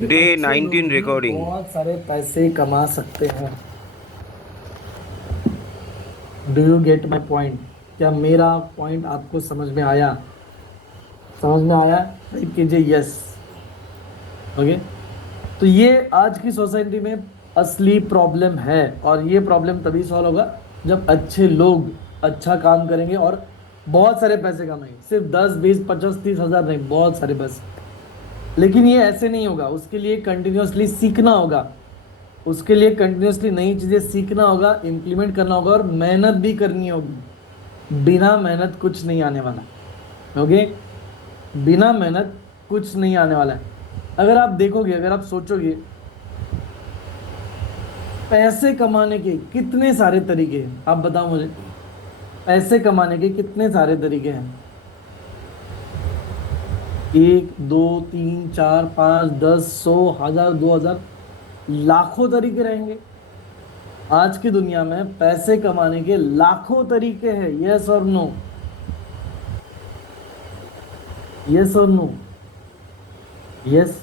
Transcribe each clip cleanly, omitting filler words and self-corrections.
Day अच्छे लोग 19 भी रिकॉर्डिंग। बहुत सारे पैसे कमा सकते हैं। Do you get my point? क्या मेरा पॉइंट आपको समझ में आया? समझ में आया? टाइप कीजिए यस। ओके। तो ये आज की सोसाइटी में असली प्रॉब्लम है, और ये प्रॉब्लम तभी सॉल्व होगा जब अच्छे लोग अच्छा काम करेंगे और बहुत सारे पैसे कमाएंगे। सिर्फ 10, 20, 50, 30 हजार नहीं, बहुत सारे पैसे। लेकिन ये ऐसे नहीं होगा, उसके लिए कंटिन्यूअसली सीखना होगा। उसके लिए कंटिन्यूअसली नई चीजें सीखना होगा, इंप्लीमेंट करना होगा और मेहनत भी करनी होगी। बिना मेहनत कुछ नहीं आने वाला। ओके। बिना मेहनत कुछ नहीं आने वाला है। अगर आप देखोगे, अगर आप सोचोगे, पैसे कमाने के कितने सारे तरीके हैं, आप बताओ मुझे। पैसे कमाने के कितने सारे तरीके हैं? 1, 2, 3, 4, 5, 10, 100, 1000, 2000, लाखों तरीके रहेंगे। आज की दुनिया में पैसे कमाने के लाखों तरीके हैं। यस और नो? यस और नो? यस।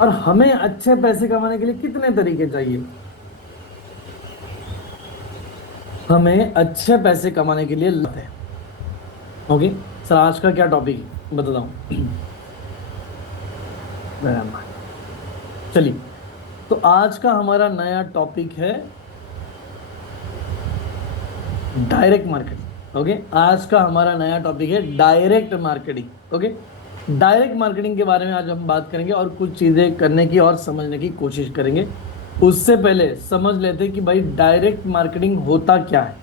और हमें अच्छे पैसे कमाने के लिए कितने तरीके चाहिए? हमें अच्छे पैसे कमाने के लिए है। ओके। सर आज का क्या टॉपिक है बताता हूँ। चलिए, तो आज का हमारा नया टॉपिक है डायरेक्ट मार्केटिंग। ओके। आज का हमारा नया टॉपिक है direct marketing. Okay. Direct marketing के बारे में आज हम बात करेंगे और कुछ चीजें करने की और समझने की कोशिश करेंगे। उससे पहले समझ लेते हैं कि भाई डायरेक्ट मार्केटिंग होता क्या है।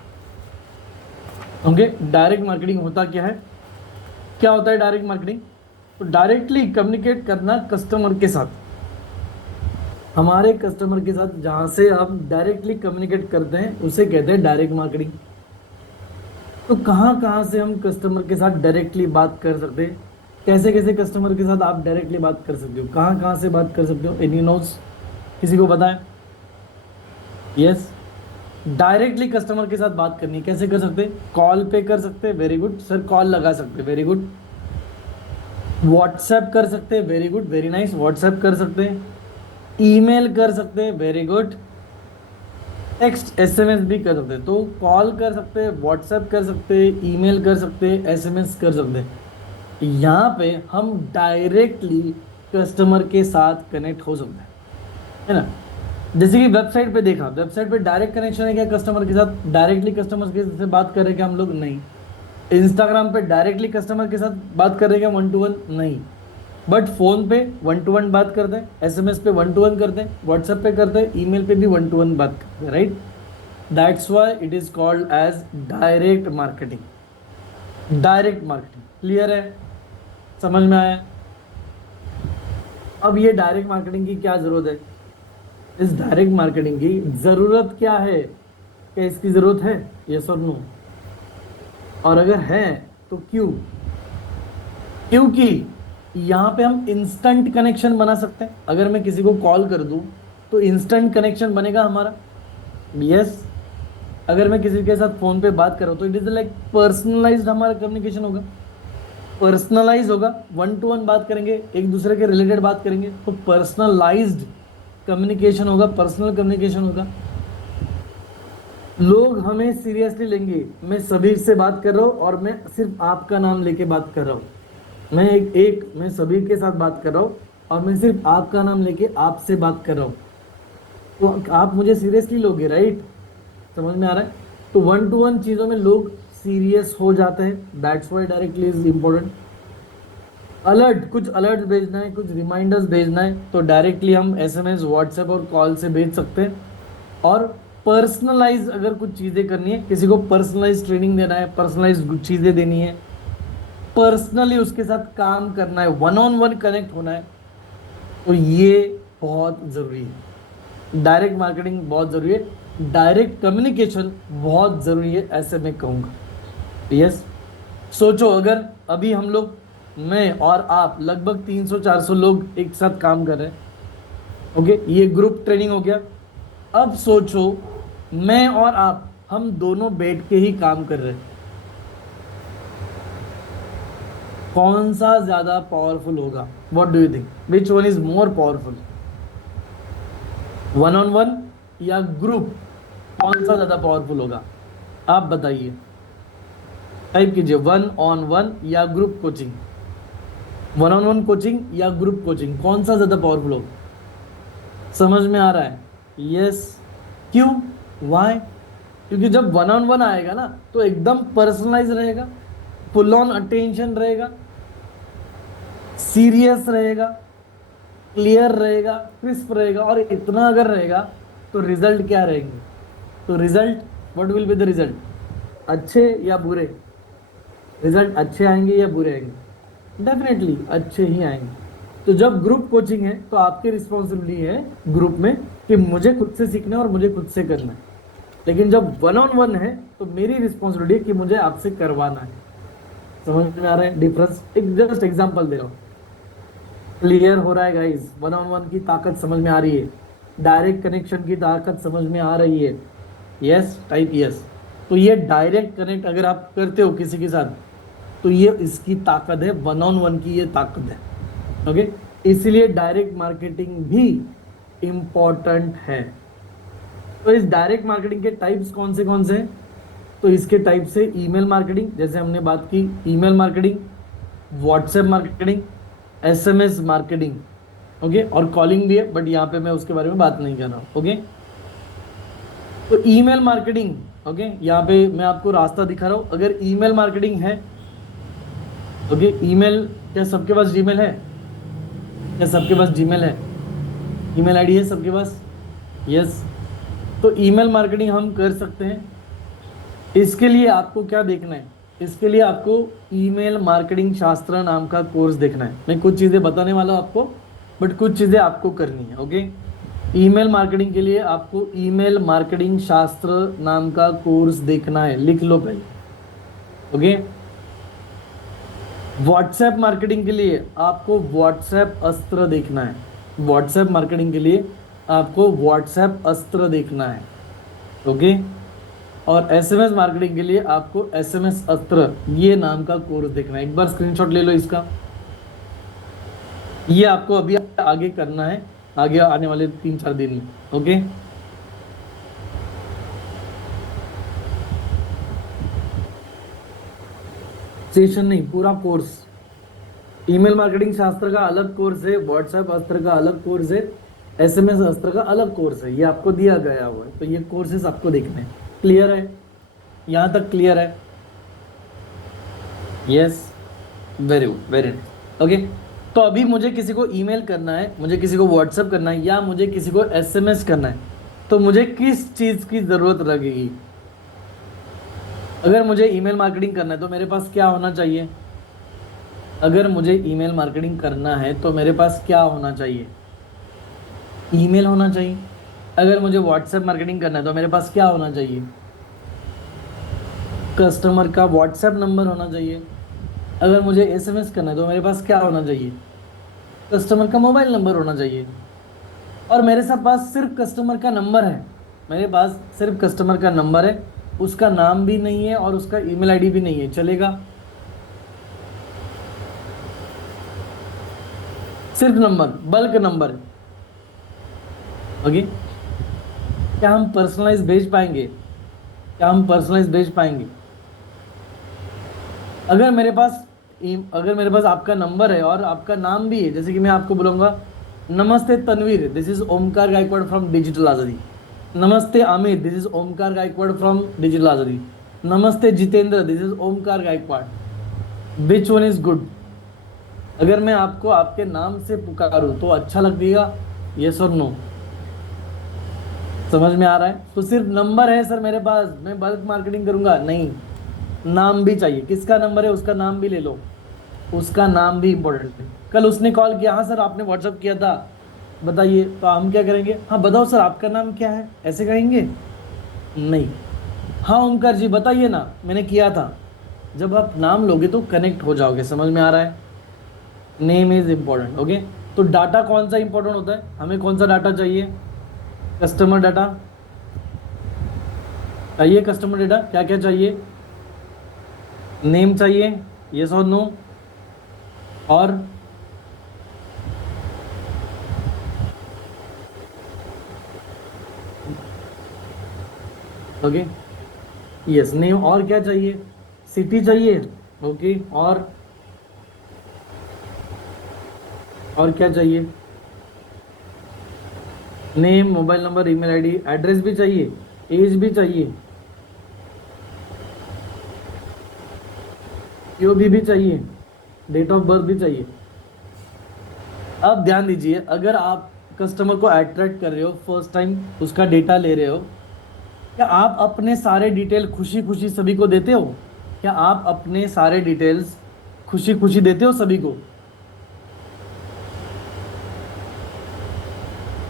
ओके। डायरेक्ट मार्केटिंग होता क्या है? क्या होता है डायरेक्ट मार्केटिंग? तो डायरेक्टली कम्युनिकेट करना कस्टमर के साथ। हमारे कस्टमर के साथ जहां से हम डायरेक्टली कम्युनिकेट करते हैं उसे कहते हैं डायरेक्ट मार्केटिंग। तो कहाँ कहाँ से हम कस्टमर के साथ डायरेक्टली बात कर सकते हैं? कैसे कैसे कस्टमर के साथ आप डायरेक्टली बात कर सकते हो? कहाँ कहाँ से बात कर सकते हो? Any notes? किसी को बताएं? यस। डायरेक्टली कस्टमर के साथ बात करनी है, कैसे कर सकते हैं? कॉल पे कर सकते हैं, वेरी गुड सर। कॉल लगा सकते हैं, वेरी गुड। व्हाट्सएप कर सकते हैं, very good, very nice, WhatsApp कर सकते हैं। ईमेल कर सकते हैं, वेरी गुड। टेक्स्ट एसएमएस भी कर सकते हैं। तो कॉल कर सकते हैं, व्हाट्सएप कर सकते हैं, ईमेल कर सकते हैं, एसएमएस कर सकते हैं। यहाँ पे हम डायरेक्टली कस्टमर के साथ कनेक्ट हो सकते हैं, है ना? जैसे कि वेबसाइट पे देखा, वेबसाइट पे डायरेक्ट कनेक्शन है क्या कस्टमर के साथ? डायरेक्टली कस्टमर के से बात कर रहे हैं क्या हम लोग? नहीं। इंस्टाग्राम पे डायरेक्टली कस्टमर के साथ बात कर रहे हैं क्या 1 to 1? नहीं। बट फोन पे 1 to 1 बात करते हैं, एसएमएस पे 1 to 1 करते हैं, व्हाट्सएप पे करते हैं, ईमेल पे भी 1 to 1 बात करते हैं, right? That's why it is called as direct marketing. Direct marketing clear है? समझ में आया? अब ये डायरेक्ट मार्केटिंग की क्या जरूरत है? इस डायरेक्ट मार्केटिंग की जरूरत क्या है? क्या इसकी जरूरत है? यस और नो? और अगर है तो क्यों? क्योंकि यहाँ पे हम इंस्टेंट कनेक्शन बना सकते हैं। अगर मैं किसी को कॉल कर दूं तो इंस्टेंट कनेक्शन बनेगा हमारा। यस। अगर मैं किसी के साथ फोन पे बात कर रहा हूँ तो इट इज लाइक पर्सनलाइज्ड हमारा कम्युनिकेशन होगा। पर्सनलाइज होगा, 1 to 1 बात करेंगे, एक दूसरे के रिलेटेड बात करेंगे, तो पर्सनलाइज्ड कम्युनिकेशन होगा, पर्सनल कम्युनिकेशन होगा। लोग हमें सीरियसली लेंगे। मैं सभी से बात कर रहा हूँ और मैं सिर्फ आपका नाम लेके बात कर रहा हूँ। मैं सभी के साथ बात कर रहा हूँ और मैं सिर्फ आपका नाम लेके आपसे बात कर रहा हूँ। तो आप मुझे सीरियसली लोगे, राइट? समझ में आ रहा है? तो 1 to 1 चीजों में लोग सीरियस हो जाते हैं। That's why directly is important. Alert, कुछ अलर्ट भेजना है, कुछ रिमाइंडर्स भेजना है तो डायरेक्टली हम एसएमएस, व्हाट्सएप और कॉल से भेज सकते हैं। और पर्सनलाइज अगर कुछ चीज़ें करनी है, किसी को पर्सनलाइज ट्रेनिंग देना है, पर्सनलाइज चीज़ें देनी है, पर्सनली उसके साथ काम करना है, 1 on 1 कनेक्ट होना है, तो ये बहुत ज़रूरी है। डायरेक्ट मार्केटिंग बहुत ज़रूरी है। डायरेक्ट कम्युनिकेशन बहुत ज़रूरी है, ऐसे मैं कहूँगा। यस। सोचो, अगर अभी हम लोग, मैं और आप, लगभग 300 400 लोग एक साथ काम कर रहे हैं। ओके, ये ग्रुप ट्रेनिंग हो गया। अब सोचो, मैं और आप, हम दोनों बैठ के ही काम कर रहे हैं। कौन सा ज्यादा पावरफुल होगा? What do you think, which one is more powerful? One on one या ग्रुप, कौन सा ज्यादा पावरफुल होगा? आप बताइए, टाइप कीजिए, वन ऑन वन या group coaching. One on one coaching या ग्रुप कोचिंग, कौन सा ज्यादा पावरफुल होगा? समझ में आ रहा है? यस। क्यों? वाई? क्योंकि जब वन ऑन वन आएगा ना तो एकदम पर्सनलाइज रहेगा, फुल ऑन अटेंशन रहेगा, सीरियस रहेगा, क्लियर रहेगा, क्रिस्प रहेगा, और इतना अगर रहेगा तो रिजल्ट क्या रहेंगे? तो result, what will be the result? अच्छे या बुरे? रिजल्ट अच्छे आएंगे या बुरे आएंगे? डेफिनेटली अच्छे ही आएंगे। तो जब ग्रुप कोचिंग है तो आपकी रिस्पॉन्सिबिलिटी है ग्रुप में कि मुझे खुद से सीखना है और मुझे खुद से करना है। लेकिन जब वन ऑन वन है तो मेरी रिस्पॉन्सिबिलिटी है कि मुझे आपसे करवाना है। समझ में आ रहा है डिफरेंस? एक जस्ट एग्जांपल दे रहा हूँ, क्लियर हो रहा है गाइस? वन ऑन वन की ताकत समझ में आ रही है, डायरेक्ट कनेक्शन की ताकत समझ में आ रही है? Yes, type yes. तो ये डायरेक्ट कनेक्ट अगर आप करते हो किसी के साथ तो ये इसकी ताकत है, वन ऑन वन की ये ताकत है। ओके, इसलिए डायरेक्ट मार्केटिंग भी इंपॉर्टेंट है। तो इस डायरेक्ट मार्केटिंग के टाइप्स कौन से हैं? तो इसके टाइप से ईमेल मार्केटिंग, जैसे हमने बात की, email marketing, WhatsApp marketing, SMS marketing, okay, और कॉलिंग भी है, बट यहाँ पे मैं उसके बारे में बात नहीं कर रहा हूँ। ओके, तो ईमेल मार्केटिंग, ओके, यहाँ पे मैं आपको रास्ता दिखा रहा हूँ। अगर ईमेल मार्केटिंग है, ओके, ईमेल, क्या सबके पास जीमेल है? क्या सबके पास जीमेल है? ईमेल आईडी है सबके पास? यस। तो ईमेल मार्केटिंग हम कर सकते हैं। इसके लिए आपको क्या देखना है? इसके लिए आपको ईमेल मार्केटिंग शास्त्र नाम का कोर्स देखना है। मैं कुछ चीज़ें बताने वाला हूँ आपको, बट कुछ चीज़ें आपको करनी है। ओके, ईमेल मार्केटिंग के लिए आपको ईमेल मार्केटिंग शास्त्र नाम का कोर्स देखना है, लिख लो पहले। ओके, व्हाट्सएप मार्केटिंग के लिए आपको व्हाट्सएप अस्त्र देखना है। व्हाट्सएप मार्केटिंग के लिए आपको व्हाट्सएप अस्त्र देखना है। ओके, और एसएमएस मार्केटिंग के लिए आपको एसएमएस अस्त्र ये नाम का कोर्स देखना है। एक बार स्क्रीनशॉट ले लो इसका। ये आपको अभी आगे करना है, आगे आने वाले 3-4 दिन में। ओके, सेशन नहीं, पूरा कोर्स। ईमेल मार्केटिंग शास्त्र का अलग कोर्स है, व्हाट्सएप अस्त्र का अलग कोर्स है, एसएमएस अस्त्र का अलग कोर्स है। ये आपको दिया गया हुआ है, तो ये कोर्सेस आपको देखने हैं। क्लियर है? यहाँ तक क्लियर है? Yes, very good, very nice. Okay, तो अभी मुझे किसी को ईमेल करना है, मुझे किसी को व्हाट्सएप करना है, या मुझे किसी को एसएमएस करना है, तो मुझे किस चीज़ की ज़रूरत लगेगी? अगर मुझे ईमेल मार्केटिंग करना है तो मेरे पास क्या होना चाहिए? अगर मुझे ईमेल मार्केटिंग करना है तो मेरे पास क्या होना चाहिए? ईमेल होना चाहिए। अगर मुझे व्हाट्सएप मार्केटिंग करना है तो मेरे पास क्या होना चाहिए? कस्टमर का व्हाट्सएप नंबर होना चाहिए। अगर मुझे एसएमएस करना है तो मेरे पास क्या होना चाहिए? कस्टमर का मोबाइल नंबर होना चाहिए। और मेरे साथ पास सिर्फ कस्टमर का नंबर है, मेरे पास सिर्फ कस्टमर का नंबर है, उसका नाम भी नहीं है और उसका ईमेल आईडी भी नहीं है, चलेगा? सिर्फ नंबर, बल्क नंबर। ओके, क्या हम पर्सनलाइज भेज पाएंगे? क्या हम पर्सनलाइज भेज पाएंगे? अगर मेरे पास आपका नंबर है और आपका नाम भी है, जैसे कि मैं आपको बोलूँगा, नमस्ते Tanveer, this is Omkar Gaikwad from digital Azadi. नमस्ते Amit, this is Omkar Gaikwad from digital Azadi. नमस्ते Jitendra, this is Omkar Gaikwad. Which one is good? अगर मैं आपको आपके नाम से पुकारूं तो अच्छा लगेगा? यस और नो? समझ में आ रहा है? तो सिर्फ नंबर है सर मेरे पास, मैं बल्क मार्केटिंग करूंगा? नहीं, नाम भी चाहिए। किसका नंबर है उसका नाम भी ले लो, उसका नाम भी इंपॉर्टेंट है। कल उसने कॉल किया, हाँ सर आपने व्हाट्सअप किया था, बताइए, तो हम क्या करेंगे? हाँ बताओ सर आपका नाम क्या है, ऐसे कहेंगे? नहीं, हाँ ओमकार जी बताइए ना, मैंने किया था। जब आप नाम लोगे तो कनेक्ट हो जाओगे। समझ में आ रहा है? Name is important. ओके, तो डाटा कौन सा इंपॉर्टेंट होता है? हमें कौन सा डाटा चाहिए? कस्टमर डाटा चाहिए। कस्टमर डाटा क्या क्या चाहिए? नेम चाहिए, यस और नो? और ओके, यस नेम, और क्या चाहिए? सिटी चाहिए, ओके, और क्या चाहिए? Name, mobile number, email ID, address भी चाहिए, एज भी चाहिए, पीओबी भी चाहिए, डेट ऑफ बर्थ भी चाहिए। अब ध्यान दीजिए, अगर आप कस्टमर को अट्रैक्ट कर रहे हो, फर्स्ट टाइम उसका डेटा ले रहे हो, क्या आप अपने सारे डिटेल खुशी खुशी सभी को देते हो? क्या आप अपने सारे डिटेल्स खुशी खुशी देते हो सभी को?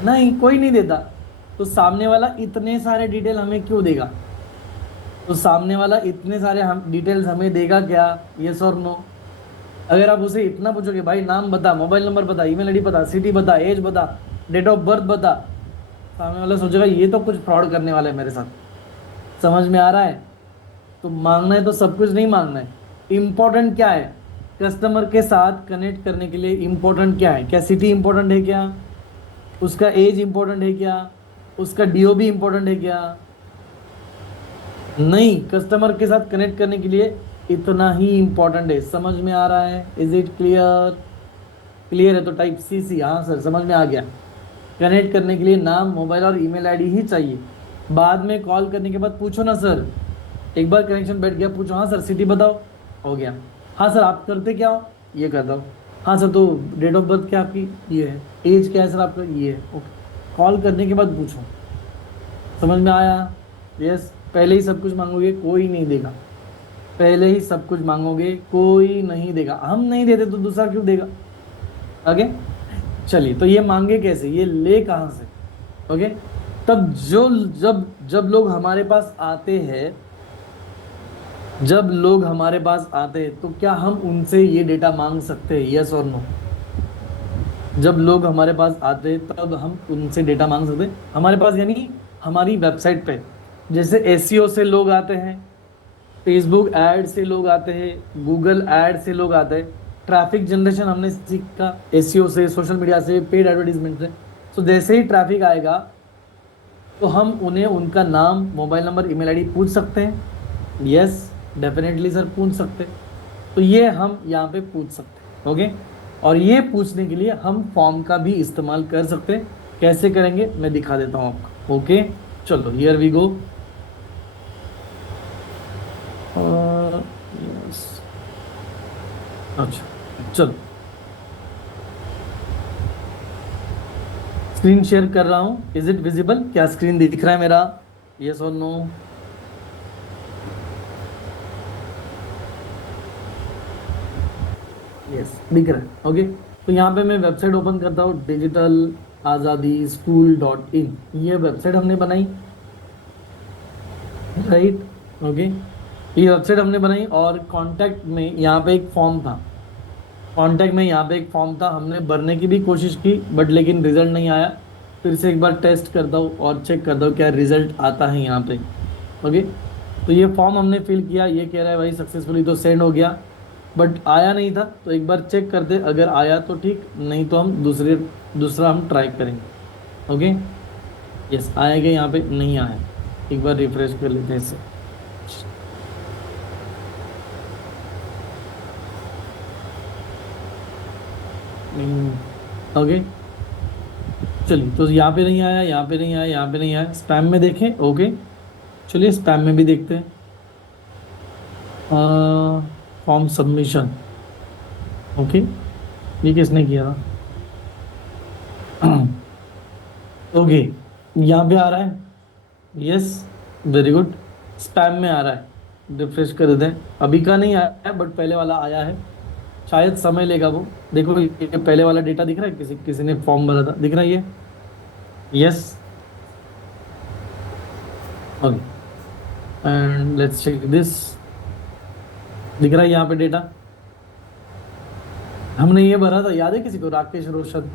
नहीं, कोई नहीं देता। तो सामने वाला इतने सारे डिटेल हमें क्यों देगा? तो सामने वाला इतने सारे हम डिटेल्स हमें देगा क्या? यस और नो? अगर आप उसे इतना पूछोगे, भाई नाम बता, मोबाइल नंबर बता, ईमेल आईडी बता, सिटी बता, एज बता, डेट ऑफ बर्थ बता, सामने वाला सोचेगा ये तो कुछ फ्रॉड करने वाला है मेरे साथ। समझ में आ रहा है? तो मांगना है तो सब कुछ नहीं मांगना है। इंपॉर्टेंट क्या है? कस्टमर के साथ कनेक्ट करने के लिए इंपॉर्टेंट क्या है? क्या सिटी इंपॉर्टेंट है क्या? उसका एज इंपॉर्टेंट है क्या? उसका डीओबी इंपॉर्टेंट है क्या? नहीं, कस्टमर के साथ कनेक्ट करने के लिए इतना ही इंपॉर्टेंट है। समझ में आ रहा है? Is it clear? क्लियर है तो टाइप सी। हाँ सर, समझ में आ गया। कनेक्ट करने के लिए नाम, मोबाइल और ईमेल आईडी ही चाहिए। बाद में कॉल करने के बाद पूछो ना सर, एक बार कनेक्शन बैठ गया, पूछो हाँ सर सिटी बताओ, हो गया। हाँ सर आप करते क्या हो? ये करता हूँ। हाँ सर तो डेट ऑफ बर्थ क्या आपकी? ये है। एज क्या है सर आपका? ये है। ओके, कॉल करने के बाद पूछो। समझ में आया? यस। पहले ही सब कुछ मांगोगे, कोई नहीं देगा। पहले ही सब कुछ मांगोगे, कोई नहीं देगा। हम नहीं देते तो दूसरा क्यों देगा? आगे चलिए, तो ये मांगे कैसे, ये ले कहाँ से? ओके, तब जो जब जब लोग हमारे पास आते हैं, जब लोग हमारे पास आते हैं तो क्या हम उनसे ये डेटा मांग सकते हैं? यस और नो? जब लोग हमारे पास आते हैं तब हम उनसे डेटा मांग सकते हैं हमारे पास, यानी हमारी वेबसाइट पे। जैसे एसईओ से लोग आते हैं, फेसबुक ऐड से लोग आते हैं, गूगल ऐड से लोग आते हैं, ट्रैफिक जनरेशन हमने सीखा एसईओ से, सोशल मीडिया से, पेड एडवर्टीजमेंट से। तो जैसे ही ट्रैफिक आएगा तो हम उन्हें उनका नाम, मोबाइल नंबर, ईमेल आईडी पूछ सकते हैं। यस, डेफिनेटली सर पूछ सकते हैं। तो ये हम यहाँ पे पूछ सकते हैं। ओके, और ये पूछने के लिए हम फॉर्म का भी इस्तेमाल कर सकते हैं। कैसे करेंगे मैं दिखा देता हूँ आपको। ओके, चलो हियर वी गो। यस, अच्छा चलो, स्क्रीन शेयर कर रहा हूँ। Is it visible? क्या स्क्रीन दिख रहा है मेरा? यस और नो? यस दिख रहा है। ओके, तो यहाँ पे मैं वेबसाइट ओपन करता हूँ, डिजिटल आज़ादी स्कूल डॉट इन। ये वेबसाइट हमने बनाई, राइट? ओके, ये वेबसाइट हमने बनाई और कांटेक्ट में यहाँ पे एक फॉर्म था। कांटेक्ट में यहाँ पे एक फॉर्म था, हमने भरने की भी कोशिश की बट लेकिन रिजल्ट नहीं आया। फिर से एक बार टेस्ट करता हूँ और चेक करता हूँ क्या रिजल्ट आता है यहाँ पे। ओके, तो ये फॉर्म हमने फिल किया, ये कह रहा है भाई सक्सेसफुली तो सेंड हो गया, बट आया नहीं था। तो एक बार चेक करते, अगर आया तो ठीक, नहीं तो हम दूसरा हम ट्राई करेंगे। ओके, यस आएगा, यहाँ पे नहीं आया। एक बार रिफ्रेश कर लेते हैं इसे। ओके, चलिए, तो यहाँ पे नहीं आया, यहाँ पे नहीं आया, यहाँ पे नहीं आया। स्पैम में देखें। ओके, चलिए स्पैम में भी देखते हैं। Form submission. ओके, ये किसने किया था? ओके, यहाँ पे आ रहा है। Yes, very good. स्पैम में आ रहा है, रिफ्रेश कर देते हैं। अभी का नहीं आया है बट पहले वाला आया है, शायद समय लेगा वो। देखो ये पहले वाला डेटा दिख रहा है, किसी किसी ने फॉर्म भरा था, दिख रहा है ये? Yes, okay, and let's check this. दिख रहा है यहाँ पे डेटा, हमने ये भरा था, याद है किसी को? राकेश रोशन,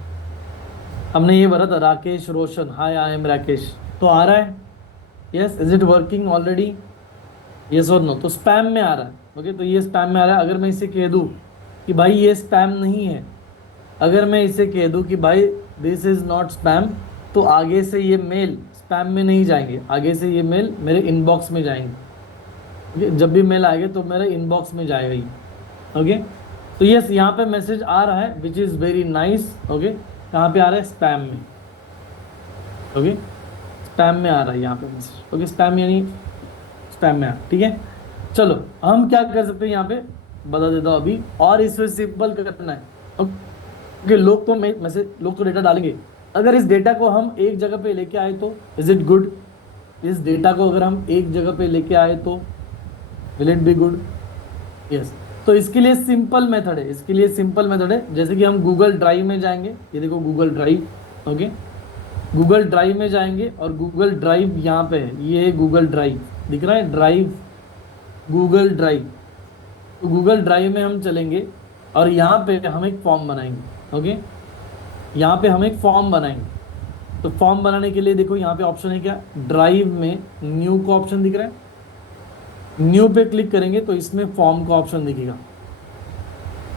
हमने ये भरा था, राकेश रोशन, हाय आई एम राकेश। तो आ रहा है। Yes, is it working already? Yes और नो? तो स्पैम में आ रहा है। ओके, तो ये स्पैम में आ रहा है। अगर मैं इसे कह दूँ कि भाई ये स्पैम नहीं है, अगर मैं इसे कह दूं कि भाई दिस इज नॉट स्पैम, तो आगे से ये मेल स्पैम में नहीं जाएंगे, आगे से ये मेल मेरे इनबॉक्स में जाएंगे। ओके, जब भी मेल आएगा तो मेरे इनबॉक्स में जाएगा ही। ओके, तो यस यहाँ पे मैसेज आ रहा है which is very nice. Okay, कहाँ पे आ रहा है? स्पैम में। ओके, स्पैम में आ रहा है यहाँ पे मैसेज। ओके, स्पैम यानी स्पैम में आ, ठीक है। चलो हम क्या कर सकते हैं यहाँ पे बता देता हूँ अभी, और इसमें सिंपल करना है। ओके, लोग तो मैसेज, लोग तो डेटा डालेंगे, अगर इस डेटा को हम एक जगह पे लेके आए तो इज इट गुड? इस डेटा को अगर हम एक जगह पे लेके आए तो will it be good? Yes. तो इसके लिए सिंपल मेथड है, इसके लिए सिंपल मेथड है, जैसे कि हम गूगल ड्राइव में जाएंगे, ये देखो Google drive. Okay, Google drive में जाएंगे और गूगल ड्राइव यहाँ पे है, ये है गूगल ड्राइव, दिख रहा है ड्राइव, गूगल ड्राइव। तो गूगल ड्राइव में हम चलेंगे और यहाँ पे हम एक फॉर्म बनाएंगे। ओके, यहाँ पे हम एक फॉर्म बनाएंगे। तो फॉर्म बनाने के लिए देखो यहाँ पे ऑप्शन है क्या, ड्राइव में न्यू का ऑप्शन दिख रहा है, न्यू पे क्लिक करेंगे तो इसमें फॉर्म का ऑप्शन दिखेगा,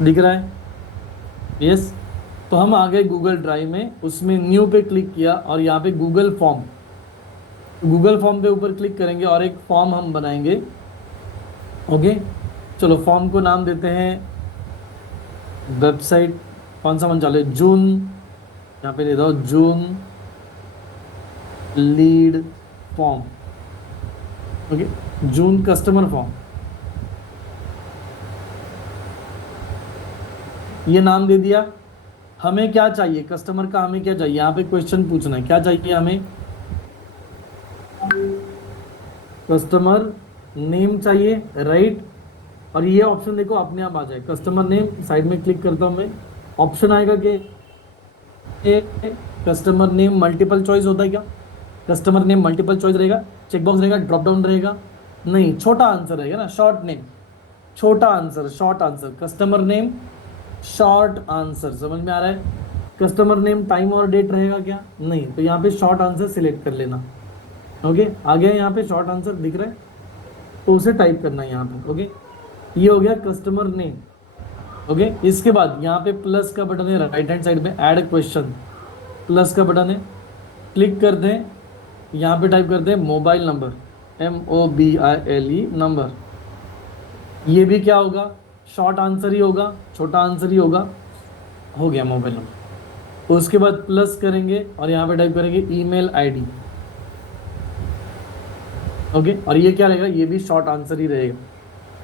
दिख रहा है? यस। तो हम आ गए गूगल ड्राइव में, उसमें न्यू पे क्लिक किया और यहाँ पे गूगल फॉर्म, गूगल फॉर्म पे ऊपर क्लिक करेंगे और एक फॉर्म हम बनाएंगे। ओके, चलो फॉर्म को नाम देते हैं वेबसाइट, कौन सा मन चाले, जून, यहाँ पे दे दो जून लीड फॉर्म। ओके, जून कस्टमर फॉर्म, ये नाम दे दिया। हमें क्या चाहिए कस्टमर का, हमें क्या चाहिए, यहाँ पे क्वेश्चन पूछना है, क्या चाहिए हमें? कस्टमर नेम चाहिए, राइट। और ये ऑप्शन देखो अपने आप आ जाए, कस्टमर नेम, साइड में क्लिक करता हूँ मैं, ऑप्शन आएगा कि कस्टमर नेम मल्टीपल चॉइस होता है क्या? कस्टमर नेम मल्टीपल चॉइस रहेगा, चेकबॉक्स रहेगा, ड्रॉप डाउन रहेगा? नहीं, छोटा आंसर रहेगा ना, शॉर्ट नेम, छोटा answer, short answer, customer name short answer, समझ में आ रहा है? कस्टमर नेम टाइम और डेट रहेगा क्या? नहीं, तो यहाँ पे शॉर्ट आंसर सिलेक्ट कर लेना। ओके, आ गया यहाँ पे शॉर्ट आंसर दिख रहा है, तो उसे टाइप करना है यहाँ पे। ओके, ये हो गया कस्टमर नेम। ओके, इसके बाद यहाँ पे प्लस का बटन है राइट हैंड साइड में, ऐड क्वेश्चन, प्लस का बटन है, क्लिक कर दें, यहाँ पे टाइप कर दें मोबाइल नंबर, MOBILE नंबर। ये भी क्या होगा, शॉर्ट आंसर ही होगा, छोटा आंसर ही होगा, हो गया मोबाइल नंबर। तो उसके बाद प्लस करेंगे और यहाँ पे टाइप करेंगे ईमेल आईडी। ओके, और ये क्या रहेगा, ये भी शॉर्ट आंसर ही रहेगा।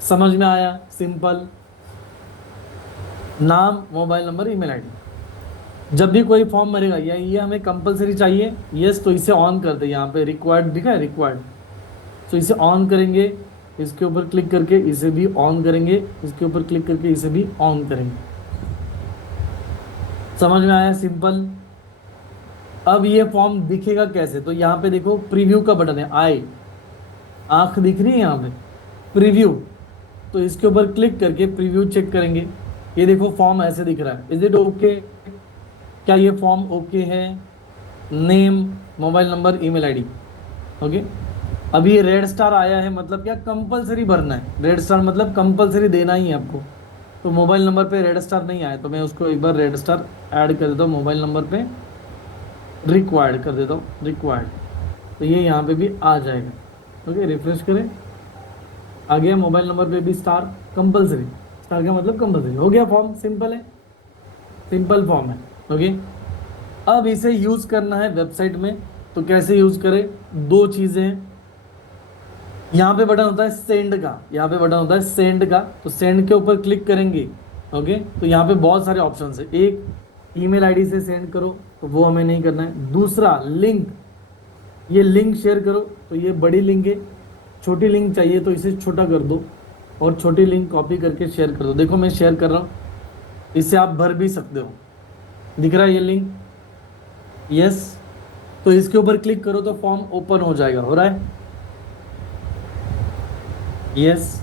समझ में आया? सिंपल, नाम, मोबाइल नंबर, ईमेल आईडी। जब भी कोई फॉर्म भरेगा या ये हमें कंपलसरी चाहिए, यस, तो इसे ऑन कर दे, यहाँ पे रिक्वायर्ड दिखा है, रिक्वायर्ड, तो इसे ऑन करेंगे, इसके ऊपर क्लिक करके इसे भी ऑन करेंगे, इसके ऊपर क्लिक करके इसे भी ऑन करेंगे। समझ में आया? सिंपल। अब ये फॉर्म दिखेगा कैसे, तो यहाँ पे देखो प्रीव्यू का बटन है, आई आंख दिख रही है यहाँ पे, प्रीव्यू, तो इसके ऊपर क्लिक करके प्रीव्यू चेक करेंगे। ये देखो फॉर्म ऐसे दिख रहा है, इज इट ओके? क्या ये फॉर्म ओके है? Name, mobile number, email ID. Okay, अभी ये रेड स्टार आया है, मतलब क्या, कंपलसरी भरना है, रेड स्टार मतलब कंपलसरी देना ही है आपको। तो मोबाइल नंबर पे रेड स्टार नहीं आया, तो मैं उसको एक बार रेड स्टार ऐड कर देता हूँ, मोबाइल नंबर पे रिक्वायर्ड कर देता हूँ, रिक्वायर्ड, तो ये यहाँ पे भी आ जाएगा। ओके, रिफ्रेश करें, आ गया मोबाइल नंबर पे भी स्टार, कंपलसरी, स्टार का मतलब कंपलसरी, हो गया फॉर्म, सिंपल है, सिंपल फॉर्म है। ओके, अब इसे यूज़ करना है वेबसाइट में, तो कैसे यूज़ करें? दो चीज़ें हैं, यहाँ पे बटन होता है सेंड का, यहाँ पे बटन होता है सेंड का, तो सेंड के ऊपर क्लिक करेंगे। ओके, तो यहाँ पे बहुत सारे ऑप्शन है, एक ईमेल आईडी से सेंड करो, तो वो हमें नहीं करना है। दूसरा लिंक, ये लिंक शेयर करो, तो ये बड़ी लिंक है, छोटी लिंक चाहिए तो इसे छोटा कर दो और छोटी लिंक कॉपी करके शेयर कर दो। देखो मैं शेयर कर रहा हूँ, इससे आप भर भी सकते हो, दिख रहा है ये लिंक? यस। तो इसके ऊपर क्लिक करो तो फॉर्म ओपन हो जाएगा, हो रहा है? यस।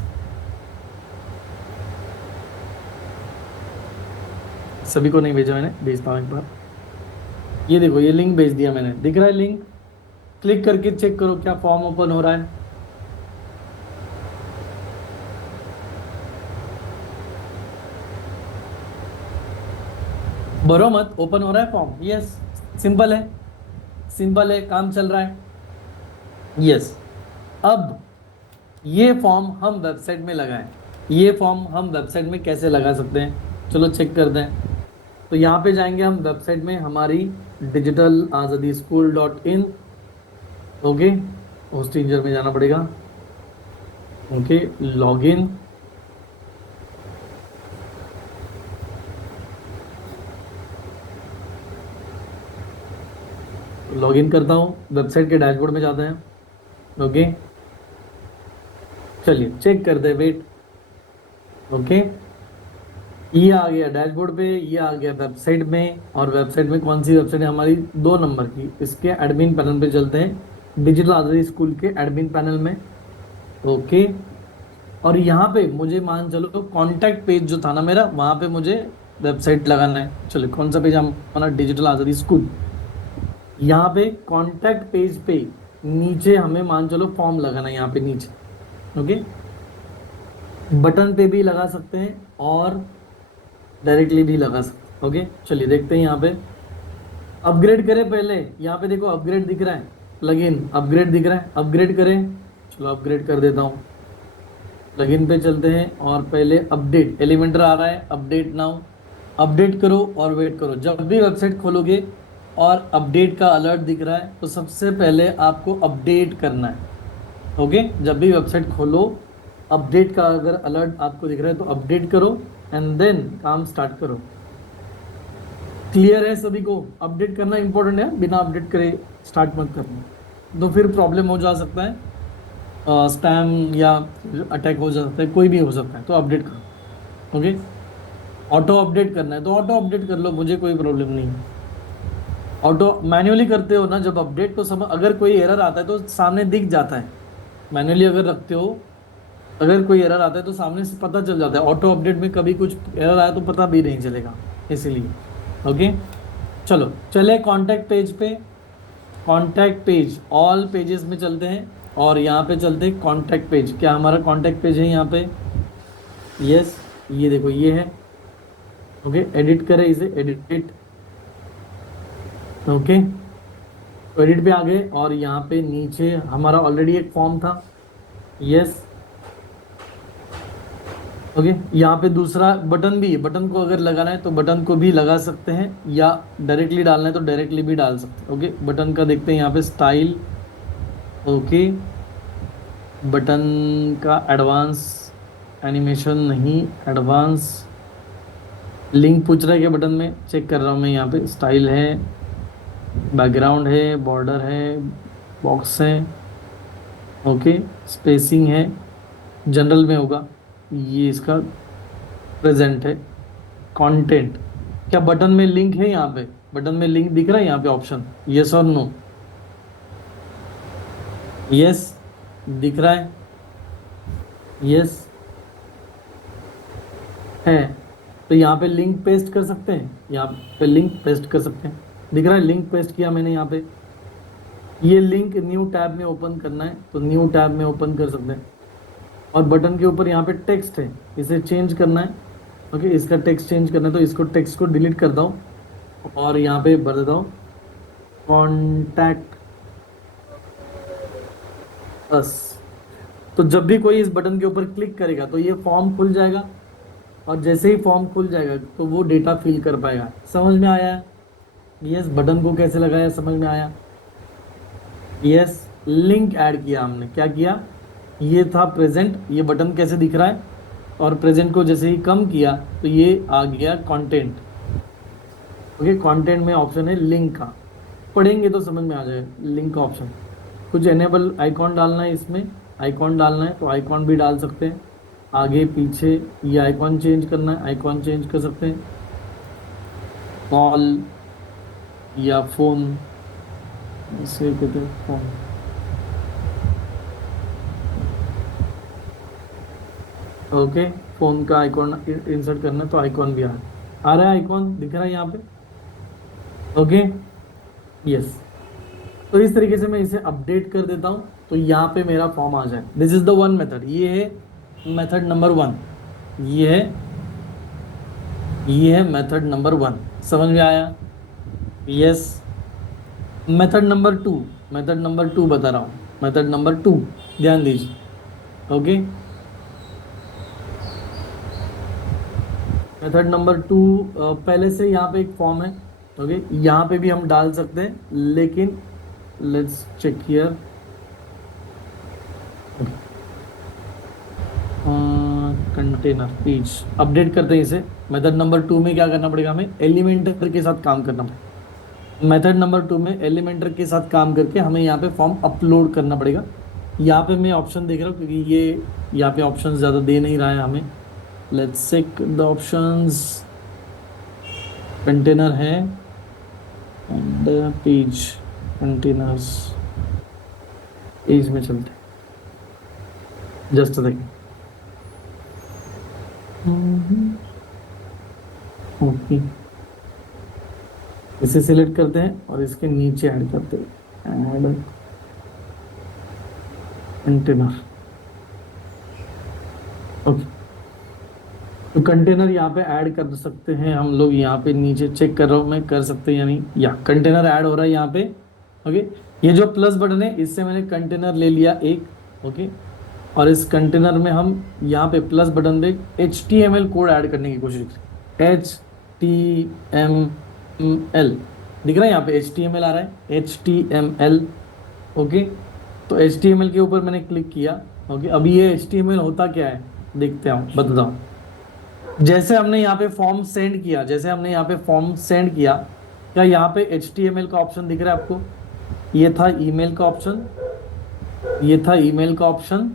सभी को नहीं भेजा मैंने, भेजता हूँ एक बार। ये देखो ये लिंक भेज दिया मैंने, दिख रहा है लिंक? क्लिक करके चेक करो क्या फॉर्म ओपन हो रहा है। भरो मत, ओपन हो रहा है फॉर्म। यस, सिंपल है, सिंपल है, काम चल रहा है। यस, अब ये फॉर्म हम वेबसाइट में लगाएं। ये फॉर्म हम वेबसाइट में कैसे लगा सकते हैं, चलो चेक करते हैं। तो यहाँ पे जाएंगे हम वेबसाइट में, हमारी digitalazadischool.in। ओके, होस्टिंजर में जाना पड़ेगा। Okay, login. लॉगिन करता हूँ, वेबसाइट के डैशबोर्ड में जाते हैं। ओके, चलिए चेक करते हैं, वेट। ओके, ये आ गया डैशबोर्ड पे, ये आ गया वेबसाइट में। और वेबसाइट में कौन सी वेबसाइट है हमारी, 2 नंबर की। इसके एडमिन पैनल पे चलते हैं, डिजिटल आज़ादी स्कूल के एडमिन पैनल में। ओके, और यहाँ पे मुझे मान चलो कॉन्टैक्ट पेज जो था ना मेरा, वहाँ पे मुझे वेबसाइट लगाना है। चलो कौन सा पेज हमारा, डिजिटल आज़ादी स्कूल। यहाँ पे कॉन्टैक्ट पेज पे नीचे हमें मान चलो फॉर्म लगाना है, यहाँ पे नीचे। ओके, बटन पे भी लगा सकते हैं और डायरेक्टली भी लगा सकते हैं। ओके, चलिए देखते हैं। यहाँ पे अपग्रेड करें पहले, यहाँ पे देखो अपग्रेड दिख रहा है, प्लगइन अपग्रेड दिख रहा है, अपग्रेड करें। चलो अपग्रेड कर देता हूँ। प्लगइन पे चलते हैं और पहले अपडेट एलिमेंटर आ रहा है, अपडेट नाउ। अपडेट करो और वेट करो। जब भी वेबसाइट खोलोगे और अपडेट का अलर्ट दिख रहा है तो सबसे पहले आपको अपडेट करना है। ओके, जब भी वेबसाइट खोलो, अपडेट का अगर अलर्ट आपको दिख रहा है तो अपडेट करो एंड देन काम स्टार्ट करो। क्लियर है सभी को, अपडेट करना इंपॉर्टेंट है, बिना अपडेट करे स्टार्ट मत करना, तो फिर प्रॉब्लम हो जा सकता है, स्पैम या अटैक हो सकता है, कोई भी हो सकता है, तो अपडेट करो। ओके, ऑटो अपडेट करना है तो ऑटो अपडेट कर लो, मुझे कोई प्रॉब्लम नहीं है। ऑटो मैन्युअली करते हो ना जब अपडेट, तो सब अगर कोई एरर आता है तो सामने दिख जाता है। मैन्युअली अगर रखते हो, अगर कोई एरर आता है तो सामने से पता चल जाता है। ऑटो अपडेट में कभी कुछ एरर आया तो पता भी नहीं चलेगा, इसीलिए। ओके, चलो चले कॉन्टैक्ट पेज पे। कॉन्टैक्ट पेज ऑल पेजेस में चलते हैं और यहाँ पे चलते हैं कॉन्टैक्ट पेज। क्या हमारा कॉन्टैक्ट पेज है यहाँ पे? यस, ये देखो ये है। ओके, एडिट करें इसे, एडिट। ओके, एडिट पे आ गए और यहाँ पे नीचे हमारा ऑलरेडी एक फॉर्म था। यस, ओके, यहाँ पे दूसरा बटन भी है, बटन को अगर लगाना है तो बटन को भी लगा सकते हैं, या डायरेक्टली डालना है तो डायरेक्टली भी डाल सकते हैं। ओके, बटन का देखते हैं यहाँ पे स्टाइल। ओके, बटन का एडवांस एनिमेशन नहीं, एडवांस लिंक पूछ रहा है क्या बटन में, चेक कर रहा हूँ मैं। यहाँ पे स्टाइल है, बैकग्राउंड है, बॉर्डर है, बॉक्स है। ओके, स्पेसिंग है, जनरल में होगा, ये इसका प्रेजेंट है। कंटेंट, क्या बटन में लिंक है? यहाँ पे बटन में लिंक दिख रहा है यहाँ पे ऑप्शन, यस और नो? यस दिख रहा है, यस है। तो यहाँ पे लिंक पेस्ट कर सकते हैं, यहाँ पे लिंक पेस्ट कर सकते हैं, दिख रहा है लिंक पेस्ट किया मैंने यहाँ पे। ये लिंक न्यू टैब में ओपन करना है तो न्यू टैब में ओपन कर सकते हैं। और बटन के ऊपर यहाँ पे टेक्स्ट है, इसे चेंज करना है। ओके, इसका टेक्स्ट चेंज करना है तो इसको टेक्स्ट को डिलीट करता हूँ और यहाँ पे भर देता हूँ कॉन्टैक्ट अस। तो जब भी कोई इस बटन के ऊपर क्लिक करेगा तो ये फॉर्म खुल जाएगा, और जैसे ही फॉर्म खुल जाएगा तो वो डेटा फिल कर पाएगा। समझ में आया? यस, बटन को कैसे लगाया समझ में आया? यस, लिंक ऐड किया हमने, क्या किया? ये था प्रेजेंट, ये बटन कैसे दिख रहा है, और प्रेजेंट को जैसे ही कम किया तो ये आ गया कंटेंट। ओके, कंटेंट में ऑप्शन है लिंक का, पढ़ेंगे तो समझ में आ जाएगा लिंक का ऑप्शन। कुछ एनेबल आइकॉन डालना है इसमें, आइकॉन डालना है तो आइकॉन भी डाल सकते हैं, आगे पीछे ये आइकॉन चेंज करना है, आइकॉन चेंज कर सकते हैं, कॉल या फोन, इसे कहते हैं फोन। ओके, फोन का आइकॉन इंसर्ट करना है तो आइकॉन भी आ रहा है, आइकॉन दिख रहा है यहाँ पे। ओके, यस, तो इस तरीके से मैं इसे अपडेट कर देता हूँ तो यहाँ पे मेरा फॉर्म आ जाए। This is the one method, ये है मेथड नंबर 1, ये है मेथड नंबर 1। समझ में आया? यस। मेथड नंबर टू बता रहा हूँ, मेथड नंबर टू, ध्यान दीजिए। ओके, मेथड नंबर टू, पहले से यहाँ पे एक फॉर्म है। ओके, यहाँ पे भी हम डाल सकते हैं, लेकिन let's check here. Container page update करते हैं इसे। मेथड नंबर टू में क्या करना पड़ेगा, हमें एलिमेंटर के साथ काम करना पड़ेगा। मेथड नंबर टू में एलिमेंटर के साथ काम करके हमें यहाँ पे फॉर्म अपलोड करना पड़ेगा। यहाँ पे मैं ऑप्शन देख रहा हूँ, क्योंकि ये यहाँ पे ऑप्शन ज़्यादा दे नहीं रहा है हमें। Let's check the options. Container है एंड पेज, कंटेनर्स, पेज में चलते हैं, जस्ट देखें। ओके, इसे सिलेक्ट करते हैं और इसके नीचे ऐड करते हैं, ऐड कंटेनर। ओके, तो कंटेनर यहाँ पे ऐड कर सकते हैं हम लोग। यहाँ पे नीचे चेक कर रहा हूँ मैं, कर सकते हैं या नहीं। या कंटेनर ऐड हो रहा है यहाँ पे। ओके, ये जो प्लस बटन है, इससे मैंने कंटेनर ले लिया एक। ओके, और इस कंटेनर में हम यहाँ पे प्लस बटन पे HTML कोड ऐड करने की कोशिश करें। HTML दिख रहा है यहाँ पे, HTML आ रहा है, HTML। ओके, तो HTML के ऊपर मैंने क्लिक किया। ओके, अभी ये HTML होता क्या है देखते हैं, बताता हूँ। जैसे हमने यहाँ पे फॉर्म सेंड किया, क्या यहाँ पे HTML का ऑप्शन दिख रहा है आपको? ये था ईमेल का ऑप्शन, ये था ईमेल का ऑप्शन,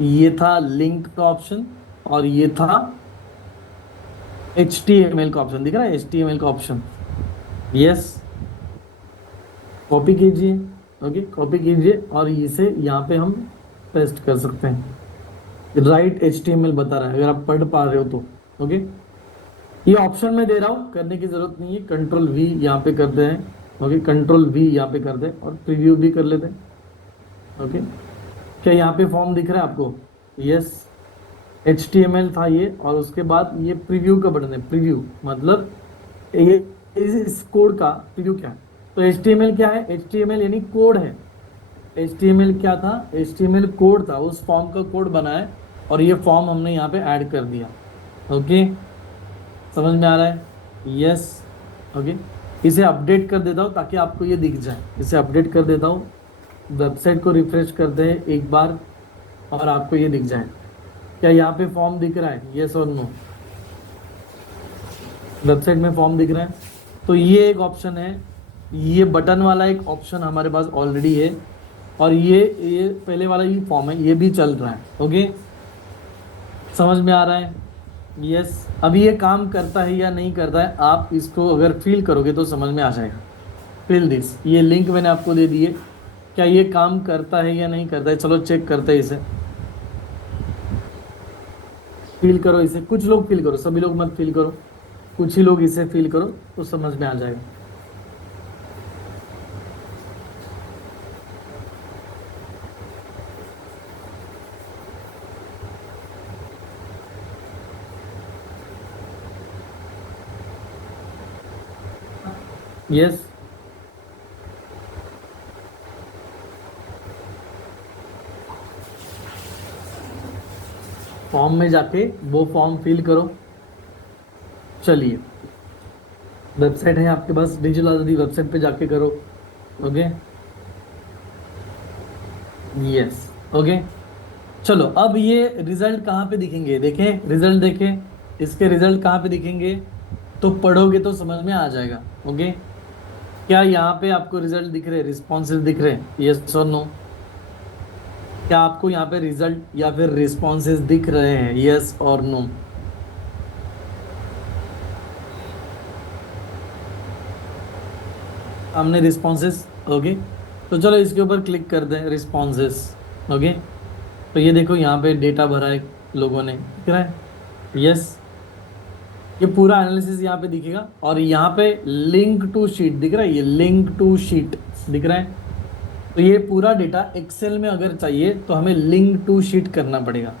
ये था लिंक का ऑप्शन, और ये था HTML का ऑप्शन। दिख रहा है HTML का ऑप्शन? यस, कॉपी कीजिए। ओके, कॉपी कीजिए और इसे यहाँ पे हम पेस्ट कर सकते हैं। राइट HTML बता रहा है, अगर आप पढ़ पा रहे हो तो। ओके, ये ऑप्शन में दे रहा हूँ, करने की जरूरत नहीं है। कंट्रोल V यहाँ पे करते हैं। ओके, कंट्रोल V यहाँ पे करते हैं और प्रीव्यू भी कर लेते हैं। ओके, क्या यहाँ पे फॉर्म दिख रहा है आपको? यस, HTML था ये, और उसके बाद ये प्रीव्यू का बटन है। प्रीव्यू मतलब ये इस कोड का प्रीव्यू क्या है? तो HTML क्या है? HTML यानी कोड है। HTML क्या था? HTML कोड था, उस फॉर्म का कोड बना है, और ये फॉर्म हमने यहाँ पे ऐड कर दिया। ओके, समझ में आ रहा है? यस। ओके, इसे अपडेट कर देता हूँ ताकि आपको ये दिख जाए। इसे अपडेट कर देता हूँ, वेबसाइट को रिफ्रेश करते हैं एक बार और आपको ये दिख जाए। क्या यहाँ पे फॉर्म दिख रहा है? यस और नो? वेबसाइट में फॉर्म दिख रहा है। तो ये एक ऑप्शन है, ये बटन वाला एक ऑप्शन हमारे पास ऑलरेडी है, और ये पहले वाला ही फॉर्म है, ये भी चल रहा है। ओके, समझ में आ रहा है? यस। अभी ये काम करता है या नहीं करता है, आप इसको अगर फील करोगे तो समझ में आ जाएगा। फिल दिस, ये लिंक मैंने आपको दे दिए। क्या ये काम करता है या नहीं करता है? चलो चेक करते हैं इसे। फील करो इसे, कुछ लोग फील करो, सभी लोग मत फील करो, कुछ ही लोग इसे फील करो तो समझ में आ जाएगा। यस, फॉर्म में जाके वो फॉर्म फिल करो। चलिए, वेबसाइट है आपके पास, डिजिटल आज़ादी वेबसाइट पे जाके करो। Okay, yes. ओके, चलो अब ये रिजल्ट कहाँ पे दिखेंगे, देखें रिजल्ट, देखें इसके रिजल्ट कहाँ पे दिखेंगे, तो पढ़ोगे तो समझ में आ जाएगा। ओके, क्या यहाँ पे आपको रिजल्ट दिख रहे हैं, रिस्पॉन्सेज दिख रहे हैं? यस और नो? क्या आपको यहाँ पे रिजल्ट या फिर रिस्पॉन्सेज दिख रहे हैं? यस और नो? हमने रिस्पॉन्सेस। ओके, तो चलो इसके ऊपर क्लिक कर दें, रिस्पॉन्सेस। ओके, तो ये देखो यहाँ पे डेटा भरा है लोगों ने, दिख रहा है? यस, ये पूरा एनालिसिस यहाँ पे दिखेगा, और यहाँ पे लिंक टू शीट दिख रहा है, ये लिंक टू शीट दिख रहा है। तो ये पूरा डेटा एक्सेल में अगर चाहिए तो हमें लिंक टू शीट करना पड़ेगा,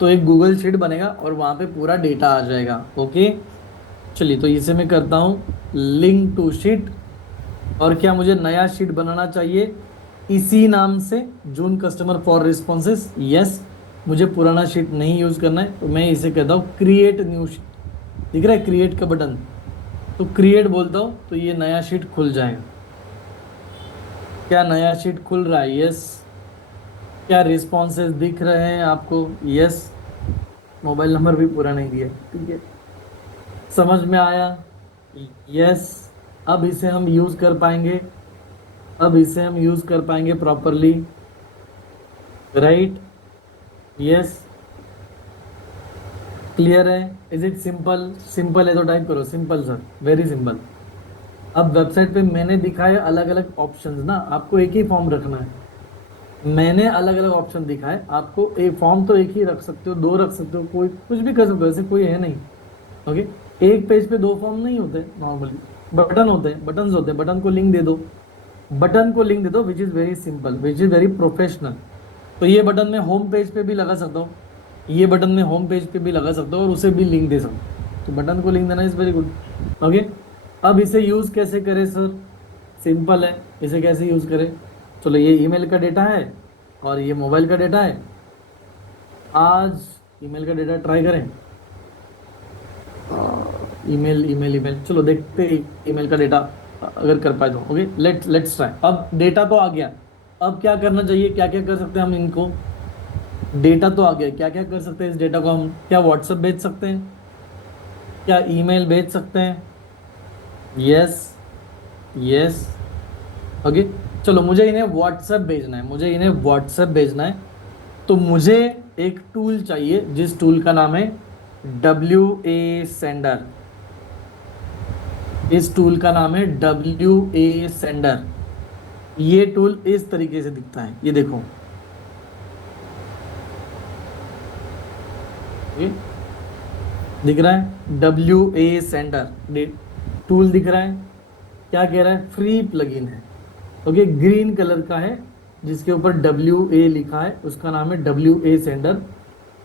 तो एक गूगल शीट बनेगा और वहाँ पे पूरा डेटा आ जाएगा। ओके, चलिए तो इसे मैं करता हूँ लिंक टू शीट। और क्या मुझे नया शीट बनाना चाहिए इसी नाम से, जून कस्टमर फॉर रिस्पॉन्सेस? यस, मुझे पुराना शीट नहीं यूज करना है, तो मैं इसे कहता हूँ क्रिएट न्यू शीट। दिख रहा है क्रिएट का बटन, तो क्रिएट बोलता हूँ तो ये नया शीट खुल जाएगा। क्या नया शीट खुल रहा है? यस। क्या रिस्पॉन्सेस दिख रहे हैं आपको? यस। मोबाइल नंबर भी पूरा नहीं दिया, ठीक है। समझ में आया? यस। अब इसे हम यूज कर पाएंगे, अब इसे हम यूज कर पाएंगे प्रॉपरली, राइट? यस। क्लियर है? Is it simple? सिंपल है तो टाइप करो सिंपल सर, वेरी सिंपल। अब वेबसाइट पे मैंने दिखाए अलग अलग ऑप्शंस ना, आपको एक ही फॉर्म रखना है। मैंने अलग अलग ऑप्शन दिखाए आपको, एक फॉर्म तो एक ही रख सकते हो, दो रख सकते हो, कोई कुछ भी कर सकते हो, ऐसे कोई है नहीं। ओके, एक पेज पे दो फॉर्म नहीं होते नॉर्मली, बटन होते हैं, बटन्स होते हैं, बटन को लिंक दे दो, बटन को लिंक दे दो, which is very simple, which is very professional. तो ये बटन मैं होम पेज पे भी लगा सकता हूँ, ये बटन मैं होम पेज पे भी लगा सकता हूँ और उसे भी लिंक दे सकता हूँ। तो बटन को लिंक देना इज़ वेरी गुड। ओके, अब इसे यूज़ कैसे करें सर? सिंपल है, इसे कैसे यूज़ करें? चलो ये ईमेल का डेटा है और ये मोबाइल का डेटा है। आज ईमेल का डेटा ट्राई करें। ईमेल ईमेल ईमेल, चलो देखते हैं ईमेल का डेटा अगर कर पाए तो। Okay, let's try. अब डेटा तो आ गया, अब क्या करना चाहिए, क्या क्या कर सकते हैं हम इनको? डेटा तो आ गया, क्या क्या कर सकते हैं इस डेटा को हम? क्या व्हाट्सएप भेज सकते हैं? क्या ईमेल भेज सकते हैं? Yes, yes. ओके, चलो मुझे इन्हें व्हाट्सएप भेजना है, मुझे इन्हें व्हाट्सएप भेजना है, तो मुझे एक टूल चाहिए जिस टूल का नाम है WA सेंडर। इस टूल का नाम है WA सेंडर। ये टूल इस तरीके से दिखता है, ये देखो, ये दिख रहा है WA सेंडर टूल दिख रहा है। क्या कह रहा है? फ्री प्लगइन है। ओके, ग्रीन कलर का है जिसके ऊपर WA लिखा है, उसका नाम है WA सेंडर।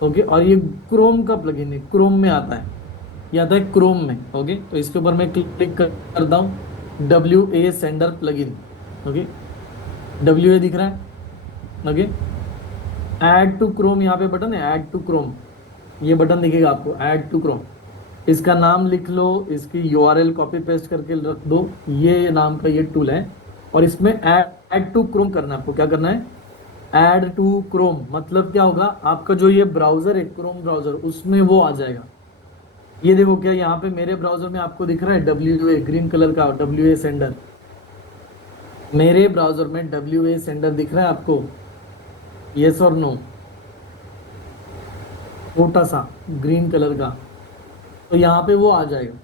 ओके, और ये क्रोम का प्लगइन है, क्रोम में आता है, ये आता है क्रोम में। ओके, तो इसके ऊपर मैं क्लिक करता हूँ WA sender plugin. Okay, WA दिख रहा है। ओके, ऐड टू क्रोम यहाँ पे बटन है, ऐड टू क्रोम, ये बटन दिखेगा आपको, ऐड टू क्रोम। इसका नाम लिख लो, इसकी URL कॉपी पेस्ट करके रख दो, ये नाम का ये टूल है। और इसमें ऐड टू क्रोम करना है आपको। क्या करना है? ऐड टू क्रोम, मतलब क्या होगा, आपका जो ये ब्राउजर है क्रोम ब्राउजर, उसमें वो आ जाएगा। ये देखो, क्या यहाँ पे मेरे ब्राउजर में आपको दिख रहा है WA ग्रीन कलर का WA सेंडर? मेरे ब्राउजर में WA सेंडर दिख रहा है आपको? यस और नो? छोटा सा ग्रीन कलर का, तो यहाँ पे वो आ जाएगा।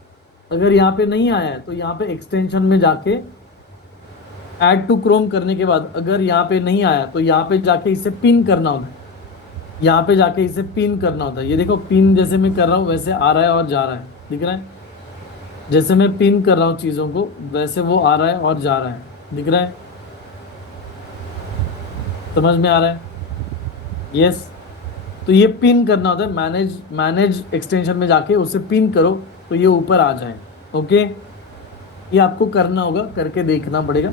अगर यहाँ पे नहीं आया है तो यहाँ पे एक्सटेंशन में जाके ऐड टू क्रोम करने के बाद अगर यहाँ पे नहीं आया तो यहाँ पे जाके इसे पिन करना होता है, यहाँ पे जाके इसे पिन करना होता है। ये देखो, पिन जैसे मैं कर रहा हूँ वैसे आ रहा है और जा रहा है, दिख रहा है? जैसे मैं पिन कर रहा हूँ चीज़ों को वैसे वो आ रहा है और जा रहा है, दिख रहा है? समझ में आ रहा है? यस। तो ये पिन करना होता है, मैनेज एक्सटेंशन में जाके उसे पिन करो तो ये ऊपर आ जाए। ओके, ये आपको करना होगा, करके देखना पड़ेगा।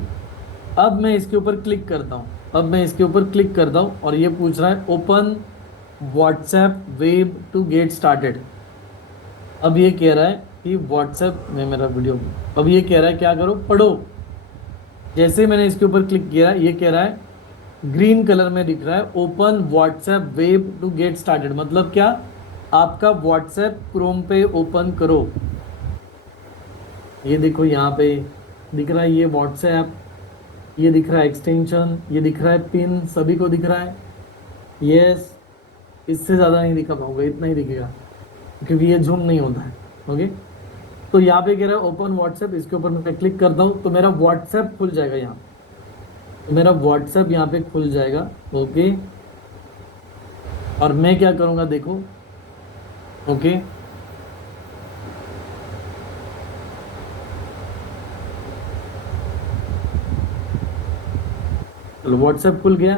अब मैं इसके ऊपर क्लिक करता हूँ, अब मैं इसके ऊपर क्लिक करता हूँ और ये पूछ रहा है open WhatsApp web to get started. अब ये कह रहा है कि व्हाट्सएप में मेरा वीडियो, अब ये कह रहा है क्या करो, पढ़ो। जैसे मैंने इसके ऊपर क्लिक किया, ये कह रहा है ग्रीन कलर में दिख रहा है open WhatsApp web to get started, मतलब क्या, आपका व्हाट्सएप क्रोम पे ओपन करो। ये देखो यहाँ पे दिख रहा है ये व्हाट्सएप, ये दिख रहा है एक्सटेंशन, ये दिख रहा है पिन, सभी को दिख रहा है। यस, इससे ज़्यादा नहीं दिखा पाऊंगा, इतना ही दिखेगा क्योंकि ये जूम नहीं होता है। ओके, तो यहाँ पे कह रहा है ओपन व्हाट्सएप, इसके ऊपर मैं क्लिक करता हूँ तो मेरा व्हाट्सएप खुल जाएगा यहाँ, तो मेरा व्हाट्सएप यहाँ पे खुल जाएगा। ओके, और मैं क्या करूँगा देखो। ओके, चलो व्हाट्सएप खुल गया।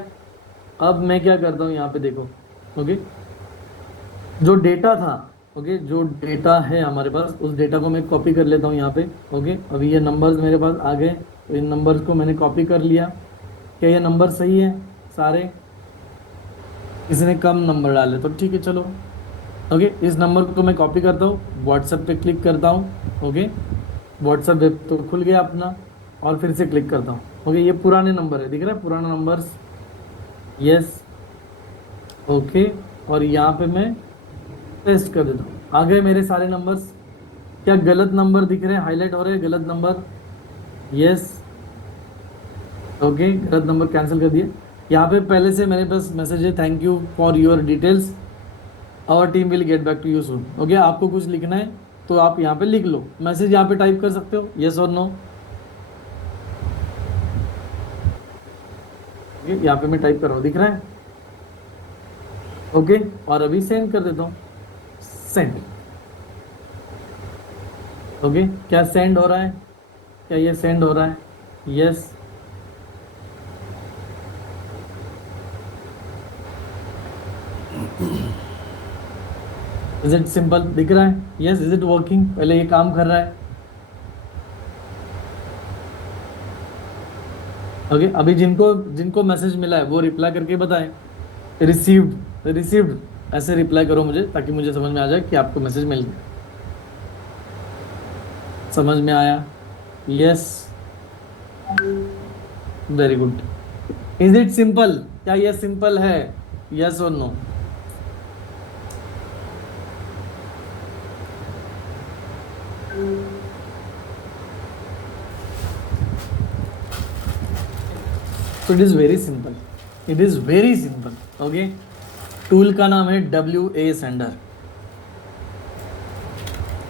अब मैं क्या करता हूँ यहाँ पे देखो। ओके, जो डेटा था ओके, जो डेटा है हमारे पास उस डेटा को मैं कॉपी कर लेता हूँ यहाँ पे। ओके, अभी ये नंबर्स मेरे पास आ गए, तो इन नंबर्स को मैंने कॉपी कर लिया। क्या ये नंबर सही है सारे? किसी ने कम नंबर डाले तो ठीक है, चलो। ओके, इस नंबर को मैं कॉपी करता हूँ, व्हाट्सएप पे क्लिक करता हूँ। ओके, व्हाट्सएप वेब तो खुल गया अपना, और फिर से क्लिक करता हूँ। ओके, ये पुराने नंबर है, दिख रहा है पुराना नंबर्स। यस, ओके, और यहाँ पे मैं पेस्ट कर देता हूँ। आ गए मेरे सारे नंबर्स। क्या गलत नंबर दिख रहे हैं, हाईलाइट हो रहे हैं गलत नंबर? यस, ओके, गलत नंबर कैंसिल कर दिए। यहाँ पे पहले से मेरे पास मैसेज है, thank you for your details, our team will get back to you soon. Okay, आपको कुछ लिखना है तो आप यहाँ पे लिख लो, मैसेज यहाँ पे टाइप कर सकते हो, यस और नो। यहाँ पे मैं टाइप कर रहा हूँ, दिख रहा है? ओके, और अभी सेंड कर देता हूँ, सेंड। ओके, क्या सेंड हो रहा है? क्या ये सेंड हो रहा है? यस, इज इट सिंपल, दिख रहा है? Yes, is it working? पहले ये काम कर रहा है। ओके, अभी जिनको जिनको मैसेज मिला है वो रिप्लाई करके बताएं, रिसीव्ड रिसीव्ड, ऐसे रिप्लाई करो मुझे, ताकि मुझे समझ में आ जाए कि आपको मैसेज मिल गया। समझ में आया? Yes, very good. Is it simple? क्या ये सिंपल है? यस और नो? तो it is very simple, it is very simple. Okay, tool का नाम है WA सेंडर,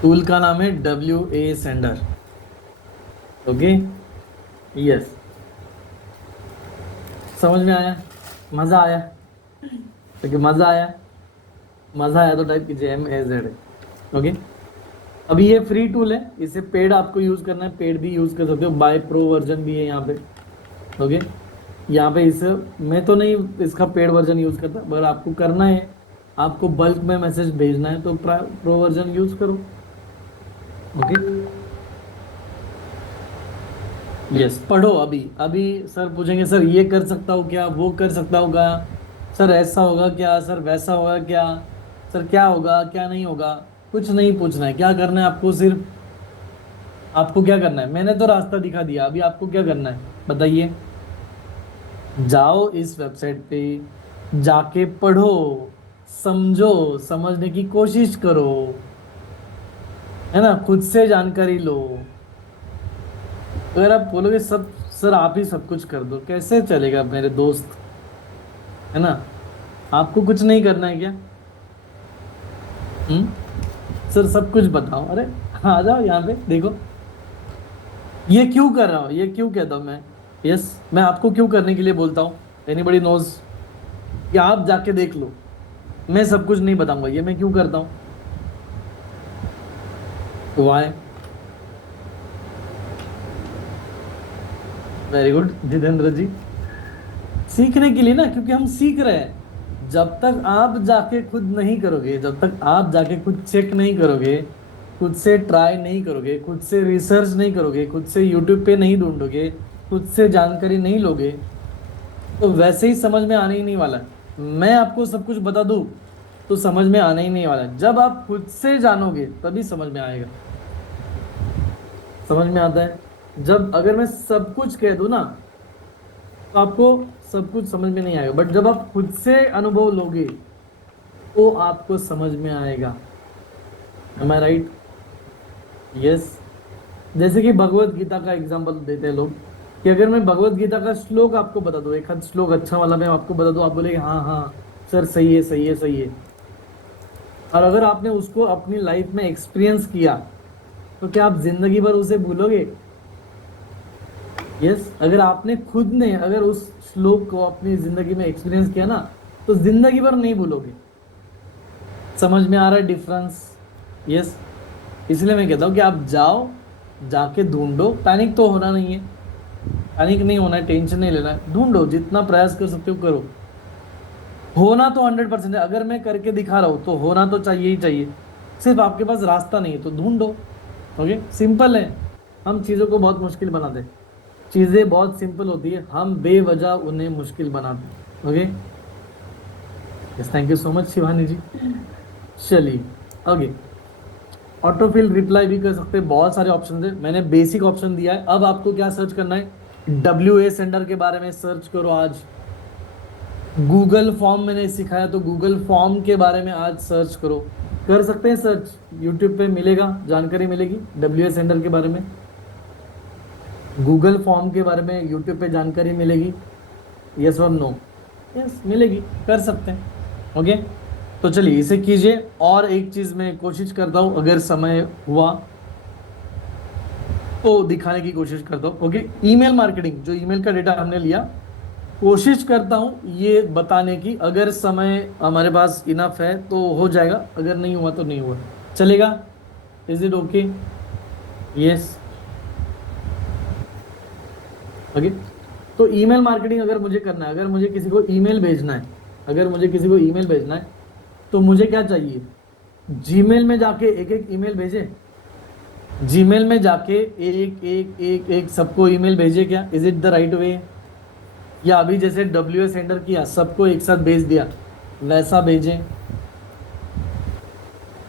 टूल का नाम है WA सेंडर। ओके, यस, समझ में आया? मजा आया? क्योंकि मजा आया, मजा आया तो टाइप कीजिए MAZ। ओके, अभी ये फ्री टूल है, इसे पेड आपको यूज करना है, पेड भी यूज कर सकते हो, बाय प्रो वर्जन भी है यहाँ पे। ओके, यहाँ पे इस मैं तो नहीं इसका पेड वर्जन यूज करता, अगर आपको करना है, आपको बल्क में मैसेज भेजना है तो प्रो वर्जन यूज करो। ओके, यस, पढ़ो। अभी अभी सर पूछेंगे, सर ये कर सकता हूँ क्या, वो कर सकता होगा, सर ऐसा होगा क्या, सर वैसा होगा क्या, सर क्या होगा क्या नहीं होगा। कुछ नहीं पूछना है, क्या करना है आपको, सिर्फ आपको क्या करना है, मैंने तो रास्ता दिखा दिया, अभी आपको क्या करना है बताइए। जाओ इस वेबसाइट पे, जाके पढ़ो, समझो, समझने की कोशिश करो, है ना, खुद से जानकारी लो। अगर आप बोलोगे सब सर आप ही सब कुछ कर दो, कैसे चलेगा मेरे दोस्त, है ना? आपको कुछ नहीं करना है क्या? सर सब कुछ बताओ, अरे आ जाओ यहाँ पे देखो, ये क्यों कर रहा हूँ, ये क्यों कहता हूँ मैं, यस, मैं आपको क्यों करने के लिए बोलता हूँ, एनीबडी नोज? कि आप जाके देख लो, मैं सब कुछ नहीं बताऊंगा, ये मैं क्यों करता हूँ? वाई? वेरी गुड जितेंद्र जी, सीखने के लिए ना, क्योंकि हम सीख रहे हैं। जब तक आप जाके खुद नहीं करोगे, जब तक आप जाके खुद चेक नहीं करोगे, खुद से ट्राई नहीं करोगे, खुद से रिसर्च नहीं करोगे, खुद से यूट्यूब पे नहीं ढूंढोगे, खुद से जानकारी नहीं लोगे, तो वैसे ही समझ में आने ही नहीं वाला। मैं आपको सब कुछ बता दूं तो समझ में आने ही नहीं वाला, जब आप खुद से जानोगे तभी समझ में आएगा। समझ में आता है? जब अगर मैं सब कुछ कह दूं ना तो आपको सब कुछ समझ में नहीं आएगा, बट जब आप खुद से अनुभव लोगे तो आपको समझ में आएगा। एम आई राइट? यस, जैसे कि भगवत गीता का एग्जांपल देते हैं लोग, कि अगर मैं भगवत गीता का श्लोक आपको बता दूं, एक आध श्लोक अच्छा वाला मैं आपको बता दूं, आप बोलेंगे हाँ हाँ सर सही है सही है सही है। और अगर आपने उसको अपनी लाइफ में एक्सपीरियंस किया तो क्या आप जिंदगी भर उसे भूलोगे? यस, अगर आपने खुद ने अगर उस श्लोक को अपनी जिंदगी में एक्सपीरियंस किया ना तो जिंदगी भर नहीं भूलोगे। समझ में आ रहा है डिफरेंस? यस, इसलिए मैं कहता हूँ कि आप जाओ, जाके ढूंढो, पैनिक तो होना नहीं है, पैनिक नहीं होना है, टेंशन नहीं लेना है, ढूंढो, जितना प्रयास कर सकते हो करो। होना तो 100% है, अगर मैं करके दिखा रहा हूँ तो होना तो चाहिए ही चाहिए। सिर्फ आपके पास रास्ता नहीं है तो ढूंढो। ओके, सिंपल है। हम चीज़ों को बहुत मुश्किल बनाते हैं, चीज़ें बहुत सिंपल होती है, हम बेवजह उन्हें मुश्किल बनाते हैं। Okay, yes, thank you so much Shivani ji. चलिए ओके, ऑटोफिल रिप्लाई भी कर सकते हैं, बहुत सारे ऑप्शन है, मैंने बेसिक ऑप्शन दिया है। अब आपको क्या सर्च करना है, WA सेंटर के बारे में सर्च करो आज। गूगल फॉर्म मैंने सिखाया तो गूगल फॉर्म के बारे में आज सर्च करो, कर सकते हैं सर्च, यूट्यूब पे मिलेगा, जानकारी मिलेगी WA सेंटर के बारे में, गूगल फॉर्म के बारे में यूट्यूब पे जानकारी मिलेगी। यस और नो? यस मिलेगी, कर सकते हैं। ओके, तो चलिए इसे कीजिए। और एक चीज़ मैं कोशिश करता हूँ, अगर समय हुआ तो दिखाने की कोशिश करता हूँ। ओके, ईमेल मार्केटिंग, जो ईमेल का डेटा हमने लिया, कोशिश करता हूँ ये बताने की, अगर समय हमारे पास इनफ है तो हो जाएगा, अगर नहीं हुआ तो नहीं हुआ, चलेगा। Is it okay? Yes. Okay, तो ईमेल मार्केटिंग अगर मुझे करना है, अगर मुझे किसी को ईमेल भेजना है, अगर मुझे किसी को ईमेल भेजना है तो मुझे क्या चाहिए, जीमेल में जाके एक एक ईमेल भेजे, जीमेल में जाके एक एक एक एक सबको ईमेल भेजे क्या? Is it the right way? या अभी जैसे WA सेंटर किया, सबको एक साथ भेज दिया, वैसा भेजें?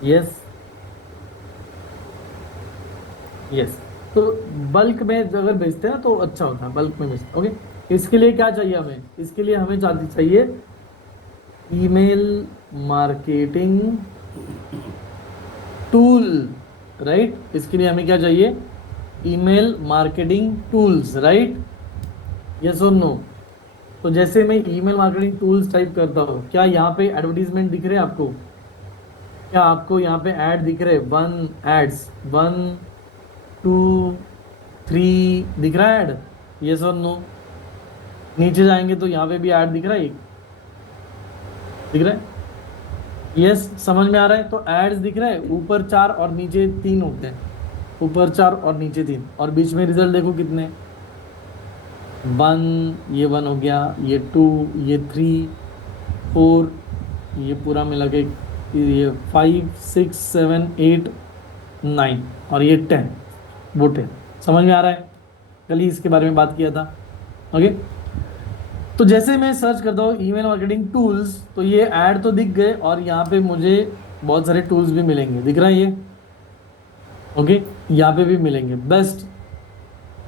Yes, yes. तो बल्क में अगर भेजते हैं तो अच्छा होता है, बल्क में भेजते। ओके, इसके लिए क्या चाहिए हमें, इसके लिए हमें चाहिए ईमेल मार्केटिंग टूल, राइट? इसके लिए हमें क्या चाहिए, email marketing tools, right? Yes और नो? तो जैसे मैं ईमेल मार्केटिंग टूल्स टाइप करता हूँ, क्या यहाँ पे एडवर्टीजमेंट दिख रहे हैं आपको? क्या आपको यहाँ पे ऐड दिख रहे हैं? 1 एड्स, 1 2 3 दिख रहा है ऐड? यस और नो? नीचे जाएंगे तो यहाँ पे भी ऐड दिख रहा है, एक दिख रहा है? यस, समझ में आ रहा है? तो एड्स दिख रहा है, ऊपर 4 और नीचे 3 होते हैं, ऊपर 4 और नीचे 3, और बीच में रिजल्ट देखो कितने, 1, ये 1 हो गया, ये 2, ये 3 4, ये पूरा मिला के ये 5 6 7 8 9, और ये 10, वो 10। समझ में आ रहा है? कल ही इसके बारे में बात किया था। ओके, तो जैसे मैं सर्च करता हूँ ईमेल मार्केटिंग टूल्स, तो ये ऐड तो दिख गए, और यहाँ पे मुझे बहुत सारे टूल्स भी मिलेंगे, दिख रहा है ये? ओके, यहाँ पे भी मिलेंगे। बेस्ट,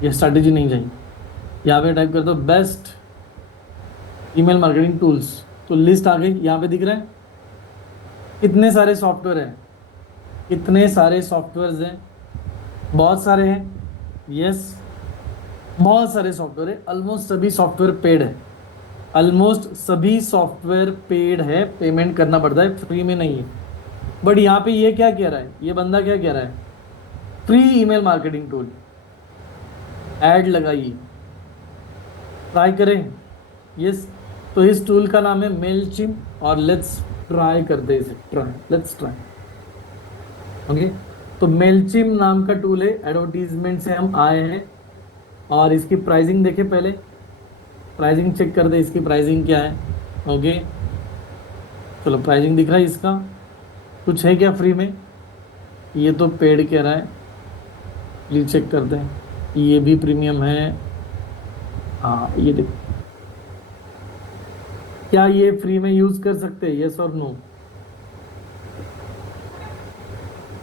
ये स्ट्रैटेजी नहीं चाहिए, यहाँ पे टाइप करता हूँ बेस्ट ईमेल मार्केटिंग टूल्स, तो लिस्ट आ गई, यहाँ पे दिख रहा है कितने सारे सॉफ्टवेयर हैं, कितने सारे सॉफ्टवेयर्स हैं, बहुत सारे हैं। यस, बहुत सारे सॉफ्टवेयर है, ऑलमोस्ट सभी सॉफ्टवेयर पेड है, ऑलमोस्ट सभी सॉफ्टवेयर पेड है, पेमेंट करना पड़ता है, फ्री में नहीं है। बट यहाँ पे ये क्या कह रहा है, ये बंदा क्या कह रहा है, free email marketing tool, add लगाइए, ट्राई करें। यस, तो इस टूल का नाम है मेलचिम्प, और लेट्स ट्राई करते हैं इसे, लेट्स ट्राई। ओके, तो मेलचिम्प नाम का टूल है, एडवर्टीजमेंट से हम आए हैं, और इसकी प्राइसिंग देखें, पहले प्राइसिंग चेक कर दे, इसकी प्राइसिंग क्या है। ओके, चलो प्राइसिंग दिख रहा है इसका, कुछ है क्या फ्री में? ये तो पेड कह रहा है, प्लीज चेक करते हैं, ये भी प्रीमियम है। हाँ, ये देख, क्या ये फ्री में यूज कर सकते हैं? यस और नो?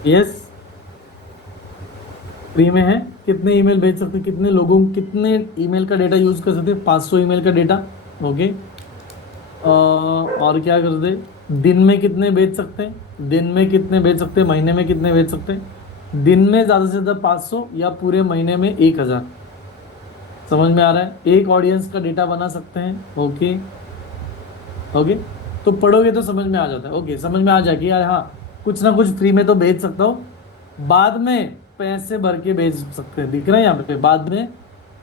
यस, फ्री में है। कितने ईमेल भेज सकते हैं, कितने लोगों, कितने ईमेल का डेटा यूज कर सकते हैं? 500 ईमेल का डेटा। ओके, और क्या कर दे, दिन में कितने भेज सकते हैं, दिन में कितने भेज सकते हैं, महीने में कितने भेज सकते हैं? दिन में ज़्यादा से ज़्यादा 500, या पूरे महीने में 1000। समझ में आ रहा है? एक ऑडियंस का डेटा बना सकते हैं। ओके, ओके, तो पढ़ोगे तो समझ में आ जाता है। ओके, समझ में आ जाएगी यार, हाँ कुछ ना कुछ फ्री में तो भेज सकता हूँ, बाद में पैसे भर के भेज सकते हैं, दिख रहा है यहाँ पे, बाद में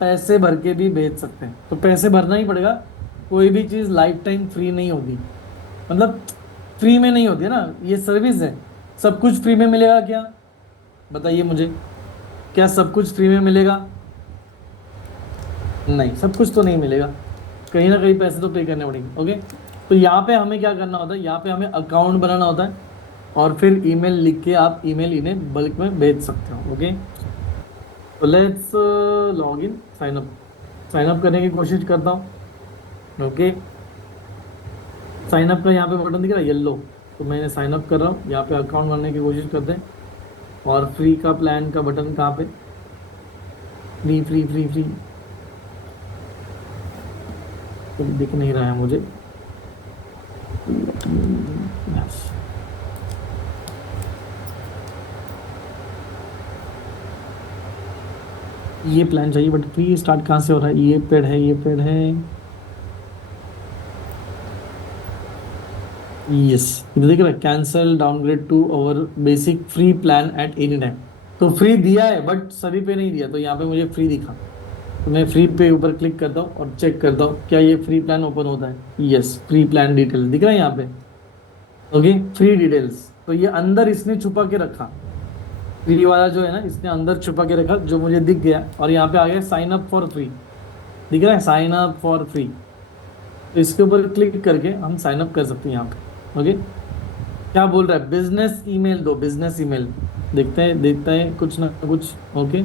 पैसे भर के भी भेज सकते हैं, तो पैसे भरना ही पड़ेगा, कोई भी चीज़ लाइफ टाइम फ्री नहीं होगी, मतलब फ्री में नहीं होती है ना, ये सर्विस है। सब कुछ फ्री में मिलेगा क्या? बताइए मुझे, क्या सब कुछ फ्री में मिलेगा? नहीं, सब कुछ तो नहीं मिलेगा, कहीं ना कहीं पैसे तो पे करने पड़ेंगे। ओके, तो यहाँ पे हमें क्या करना होता है, यहाँ पे हमें अकाउंट बनाना होता है, और फिर ईमेल लिख के आप ईमेल इन्हें बल्क में भेज सकते हो। ओके, तो let's log in, sign up करने की कोशिश करता हूँ। ओके, साइन अप का यहाँ पे बटन दिख रहा है येलो, तो मैंने साइन अप कर रहा हूँ। यहाँ पे अकाउंट बनने की कोशिश करते हैं। और फ्री का प्लान का बटन कहाँ पे, फ्री फ्री फ्री फ्री, तो दिख नहीं रहा है मुझे। Yes. ये प्लान चाहिए, बट फ्री स्टार्ट कहाँ से हो रहा है, ये पेड है, ये पेड है। यस, इधर देख रहा है, cancel downgrade to our basic free plan at any time. तो फ्री दिया है बट सभी पे नहीं दिया, तो यहाँ पे मुझे फ्री दिखा, तो मैं फ्री पे ऊपर क्लिक करता हूँ और चेक करता हूँ क्या ये फ्री प्लान ओपन होता है। यस, फ्री प्लान डिटेल दिख रहा है यहाँ पे। ओके, फ्री डिटेल्स, तो ये अंदर इसने छुपा के रखा, फ्री वाला जो है ना, इसने अंदर छुपा के रखा, जो मुझे दिख गया। और यहाँ पे आ गया साइन अप फॉर फ्री, दिख रहा है साइन अप फॉर फ्री, तो इसके ऊपर क्लिक करके हम साइन अप कर सकते हैं यहाँ पे। ओके, क्या बोल रहा है, बिजनेस ईमेल दो, बिजनेस ईमेल, देखते हैं कुछ ना कुछ। ओके,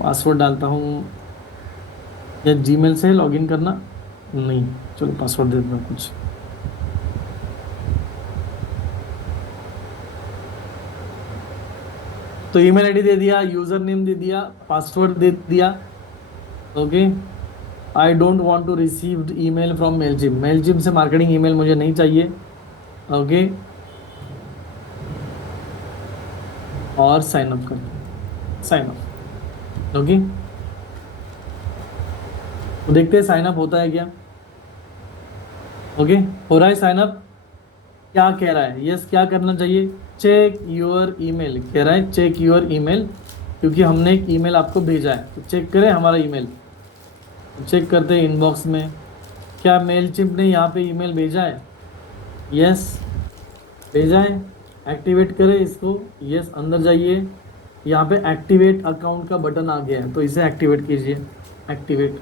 पासवर्ड डालता हूँ, या जीमेल से लॉगिन करना, नहीं, चलो पासवर्ड दे देता हूँ कुछ। तो ईमेल आईडी दे दिया, यूजर नेम दे दिया, पासवर्ड दे दिया। Okay, I don't want to receive email from Mailchimp, Mailchimp से मार्केटिंग ईमेल मुझे नहीं चाहिए। ओके, और साइन अप कर, साइन अप। ओके, तो देखते हैं साइन अप होता है क्या। ओके, हो रहा है साइन अप। क्या कह रहा है, यस, क्या करना चाहिए, चेक योर ईमेल, कह रहा है चेक योर ईमेल, क्योंकि हमने एक ईमेल आपको भेजा है, तो चेक करें हमारा ईमेल। चेक करते हैं इनबॉक्स में, क्या मेल चिप ने यहाँ पे ईमेल भेजा है, यस भेजा है। एक्टिवेट करें इसको, यस, अंदर जाइए, यहाँ पे एक्टिवेट अकाउंट का बटन आ गया है, तो इसे एक्टिवेट कीजिए, एक्टिवेट,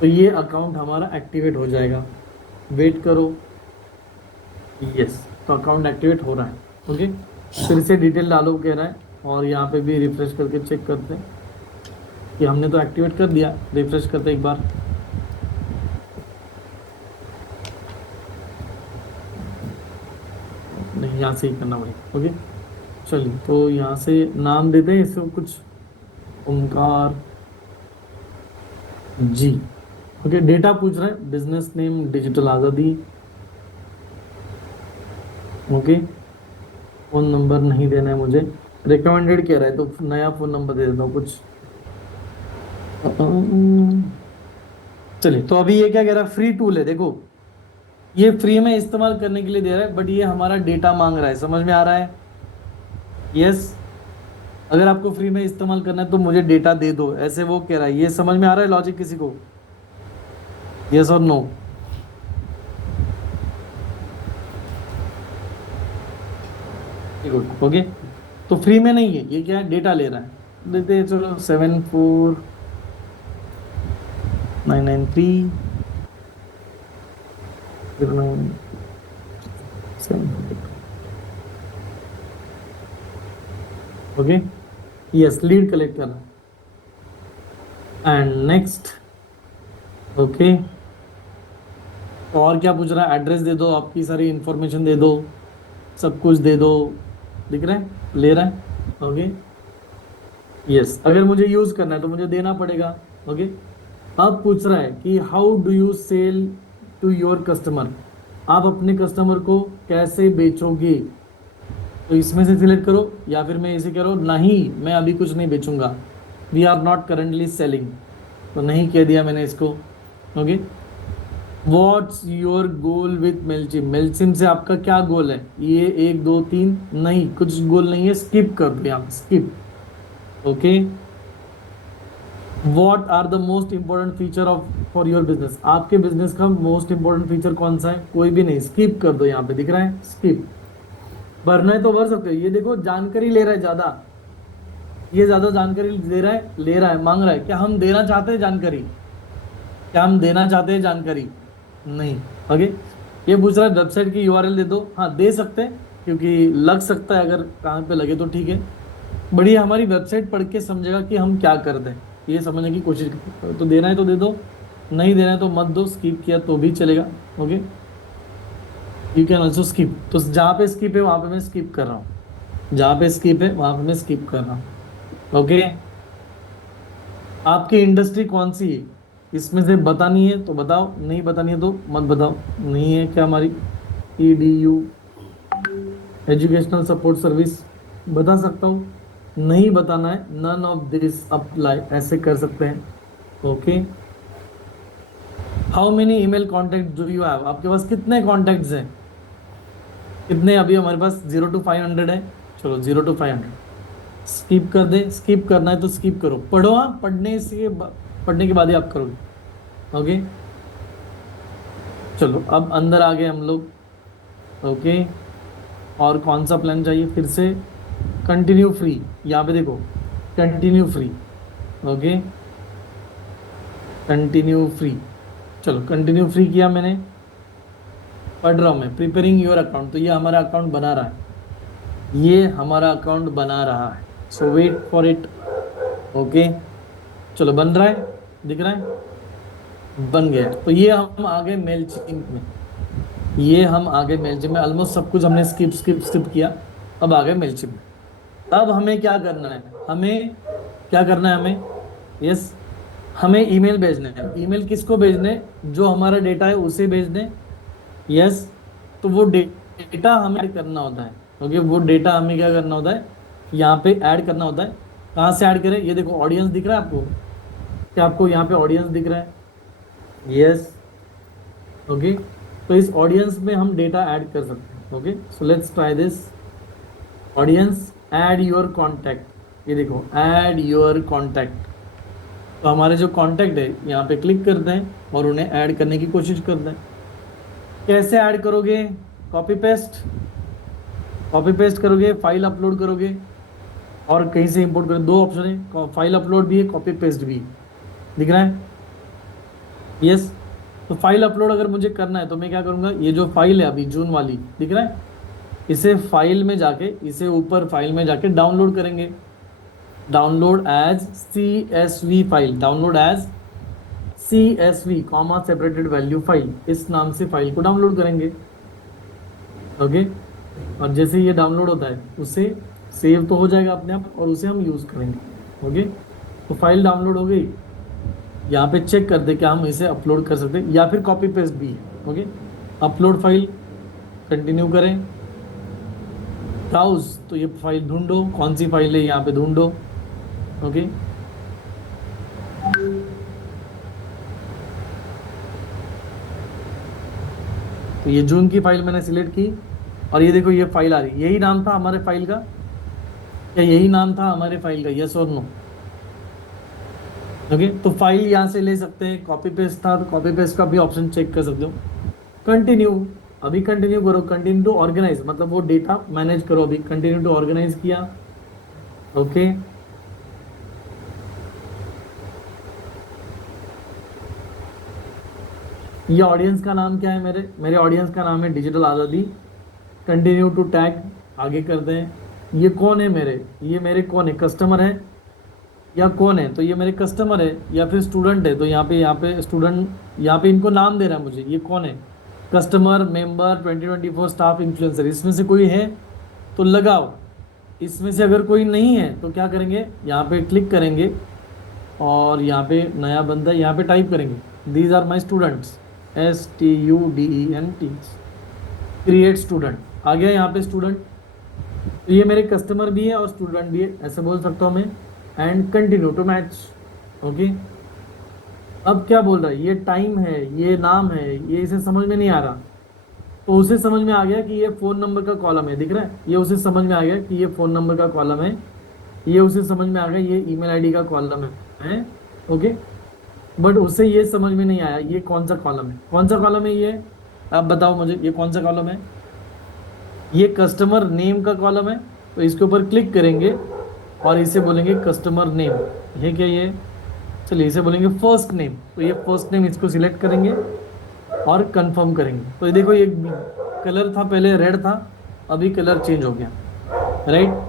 तो ये अकाउंट हमारा एक्टिवेट हो जाएगा। वेट करो, यस, तो अकाउंट एक्टिवेट हो रहा है। ओके, फिर से डिटेल डालो कह रहा है, और यहाँ पे भी रिफ्रेश करके चेक करते हैं कि हमने तो एक्टिवेट कर दिया। रिफ्रेश करते एक बार, नहीं, यहाँ से ही करना पड़ेगा। ओके, चलिए, तो यहाँ से नाम देते हैं इसको कुछ, ओमकार जी। ओके, डेटा पूछ रहा है, बिजनेस नेम डिजिटल आज़ादी। ओके, फोन नंबर नहीं देना है मुझे, रिकमेंडेड कह रहा है, तो नया फोन नंबर दे देता हूँ कुछ। चलिए, तो अभी ये क्या कह रहा है, फ्री टूल है, देखो ये फ्री में इस्तेमाल करने के लिए दे रहा है, बट ये हमारा डेटा मांग रहा है, समझ में आ रहा है। यस, अगर आपको फ्री में इस्तेमाल करना है तो मुझे डेटा दे दो, ऐसे वो कह रहा है। ये समझ में आ रहा है लॉजिक किसी को, यस और नो। गुड, ओके, तो फ्री में नहीं है, ये क्या है, डेटा ले रहा है। देते हैं, चलो 74993 ओके, यस, लीड कलेक्ट करना, एंड नेक्स्ट। ओके, और क्या पूछ रहा है, एड्रेस दे दो, आपकी सारी इंफॉर्मेशन दे दो, सब कुछ दे दो, दिख रहा है, ले रहा है। ओके, यस, अगर मुझे यूज करना है तो मुझे देना पड़ेगा। ओके, अब पूछ रहा है कि how do you sell to your customer, आप अपने कस्टमर को कैसे बेचोगे, तो इसमें से सिलेक्ट करो, या फिर मैं इसे कह रहा हूँ नहीं, मैं अभी कुछ नहीं बेचूंगा, we are not currently selling, तो नहीं कह दिया मैंने इसको। Okay, what's your goal with Mailchimp, Mailchimp से आपका क्या गोल है, ये 1 2 3, नहीं, कुछ गोल नहीं है, स्किप कर दो यहाँ, skip. Okay, what are the most important feature of for your business, आपके बिजनेस का मोस्ट इंपॉर्टेंट फीचर कौन सा है, कोई भी नहीं, स्किप कर दो, यहाँ पे दिख रहा है स्किप। भरना है तो भर सकते हो, ये देखो जानकारी ले रहा है ज्यादा, ये ज्यादा जानकारी दे रहा है, ले रहा है, मांग रहा है, क्या हम देना चाहते हैं जानकारी, क्या हम देना चाहते हैं जानकारी, नहीं। ओके, ये पूछ रहा है वेबसाइट की यूआरएल दे दो, हाँ दे सकते हैं, क्योंकि लग सकता है, अगर कहाँ पे लगे तो ठीक है। बढ़िया, हमारी वेबसाइट पढ़ के समझेगा कि हम क्या कर दें, ये समझने की कोशिश करें। तो देना है तो दे दो, नहीं देना है तो मत दो, स्किप किया तो भी चलेगा। Okay, you can also skip. तो जहाँ पे स्किप है वहाँ पे मैं स्किप कर रहा हूँ, जहाँ पे स्किप है वहाँ पे मैं स्किप कर रहा हूँ। ओके, आपकी इंडस्ट्री कौन सी है इसमें से बतानी है तो बताओ, नहीं बतानी है तो मत बताओ। नहीं है क्या हमारी EDU, एजुकेशनल सपोर्ट सर्विस, बता सकता हूँ। नहीं बताना है, नन ऑफ दिस अप्लाई, ऐसे कर सकते हैं। Okay, how many email contact do you have, आपके पास कितने कॉन्टेक्ट्स हैं, कितने? अभी हमारे पास 0 to 500 है। चलो 0 to 500 स्किप कर दे, स्किप करना है तो स्किप करो, पढ़ो। हाँ, पढ़ने के बाद ही आप करोगे। ओके, चलो अब अंदर आ गए हम लोग। ओके, और कौन सा प्लान चाहिए फिर से? कंटिन्यू फ्री, यहाँ पे देखो, continue free. Okay, continue free, चलो कंटिन्यू फ्री किया मैंने। पढ़ रहा हूँ मैं, प्रिपेयरिंग योर अकाउंट, तो ये हमारा अकाउंट बना रहा है, ये हमारा अकाउंट बना रहा है। सो वेट फॉर इट। ओके, चलो बन रहा है, दिख रहा है, बन गया। तो ये हम आ गए मेलचिंप में, ये हम आ गए मेलचिंप में। ऑलमोस्ट सब कुछ हमने स्किप स्किप स्किप किया, अब आ गए मेलचिंप में। अब हमें क्या करना है, हमें क्या करना है, हमें यस, हमें ईमेल भेजने हैं। ईमेल किसको भेजने? जो हमारा डेटा है उसे भेजने। यस, तो वो डेटा हमें ऐड करना होता है। ओके, वो डेटा हमें क्या करना होता है, यहाँ पे ऐड करना होता है। कहाँ से ऐड करें? ये देखो, ऑडियंस दिख रहा है आपको, क्या आपको यहाँ पे ऑडियंस दिख रहा है? यस। ओके, तो इस ऑडियंस में हम डेटा ऐड कर सकते हैं। Okay, so let's try this. Audience, add your contact, ये देखो, ऐड योर कॉन्टैक्ट। तो हमारे जो कॉन्टैक्ट है यहाँ पे क्लिक करते हैं और उन्हें ऐड करने की कोशिश करते हैं। कैसे ऐड करोगे? कॉपी पेस्ट, कॉपी पेस्ट करोगे, फाइल अपलोड करोगे, और कहीं से इंपोर्ट करोगे। दो ऑप्शन है, फाइल अपलोड भी है, कॉपी पेस्ट भी है। दिख रहा है? यस। तो फाइल अपलोड अगर मुझे करना है तो मैं क्या करूँगा, ये जो फाइल है अभी जून वाली, दिख रहा है, इसे फाइल में जाके, इसे ऊपर फाइल में जाके डाउनलोड करेंगे। Download as CSV file, download as CSV comma separated value file, इस नाम से फाइल को डाउनलोड करेंगे। ओके, और जैसे ये डाउनलोड होता है उसे सेव तो हो जाएगा अपने आप, और उसे हम यूज़ करेंगे। ओके, तो फाइल डाउनलोड हो गई। यहाँ पे चेक कर दे क्या हम इसे अपलोड कर सकते हैं, या फिर कॉपी पेस्ट भी है। ओके, अपलोड फाइल, कंटिन्यू करें। ब्राउज, तो ये फाइल ढूंढो, कौन सी फाइल है यहाँ पे ढूंढो। ओके, तो ये जून की फाइल मैंने सिलेक्ट की, और ये देखो ये फाइल आ रही, यही नाम था हमारे फाइल का, क्या यही नाम था हमारे फाइल का? यस और नो? ओके, तो फाइल यहाँ से ले सकते हैं। कॉपी पेस्ट था तो कॉपी पेस्ट का भी ऑप्शन चेक कर सकते हो। कंटिन्यू, अभी कंटिन्यू करो, कंटिन्यू टू ऑर्गेनाइज, मतलब वो डेटा मैनेज करो। अभी कंटिन्यू टू ऑर्गेनाइज किया। ओके, ये ऑडियंस का नाम क्या है? मेरे ऑडियंस का नाम है डिजिटल आज़ादी। कंटिन्यू टू टैग, आगे करते हैं। ये कौन है मेरे, ये मेरे कौन है, कस्टमर है या कौन है? तो ये मेरे कस्टमर है, या फिर स्टूडेंट है, तो यहाँ पे स्टूडेंट, यहाँ पे इनको नाम दे रहा है मुझे, ये कौन है? कस्टमर, मेंबर, 2024 स्टाफ, इन्फ्लुएंसर, इसमें से कोई है तो लगाओ। इसमें से अगर कोई नहीं है तो क्या करेंगे, यहाँ पे क्लिक करेंगे, और यहाँ पे नया बंदा, यहाँ पे टाइप करेंगे these are my students, STUDENT, create student, आ गया यहाँ पे स्टूडेंट। तो ये मेरे कस्टमर भी है और स्टूडेंट भी है, ऐसे बोल सकता हूँ मैं। And continue to match. Okay, अब क्या बोल रहा है, ये टाइम है, ये नाम है, ये इसे समझ में नहीं आ रहा, तो उसे समझ में आ गया कि ये फ़ोन नंबर का कॉलम है, दिख रहा है, ये उसे समझ में आ गया कि ये फ़ोन नंबर का कॉलम है, ये उसे समझ में आ गया ये ईमेल आईडी का कॉलम है। ओके, बट उसे ये समझ में नहीं आया ये कौन सा कॉलम है, कौन सा कॉलम है ये, आप बताओ मुझे, ये कौन सा कॉलम है? ये कस्टमर नेम का कॉलम है, तो इसके ऊपर क्लिक करेंगे और इसे बोलेंगे कस्टमर नेम। ये क्या, ये चलिए इसे बोलेंगे फर्स्ट नेम, तो ये फर्स्ट नेम, इसको सिलेक्ट करेंगे और कंफर्म करेंगे। तो ये देखो, ये कलर था पहले रेड था, अभी कलर चेंज हो गया, राइट।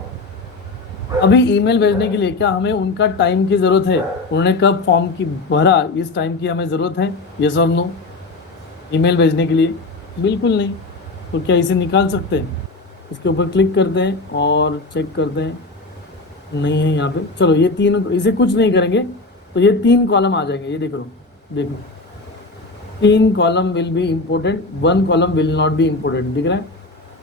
अभी ईमेल भेजने के लिए क्या हमें उनका टाइम की जरूरत है? उन्होंने कब फॉर्म की भरा, इस टाइम की हमें जरूरत है? यस और नो? ईमेल भेजने के लिए बिल्कुल नहीं। तो क्या इसे निकाल सकते हैं? इसके ऊपर क्लिक करते हैं और चेक करते हैं, नहीं है यहाँ पे। चलो ये तीन, इसे कुछ नहीं करेंगे तो ये तीन कॉलम आ जाएंगे। ये देखो, देखो, तीन column will be important, one column will not be important, दिख रहा है?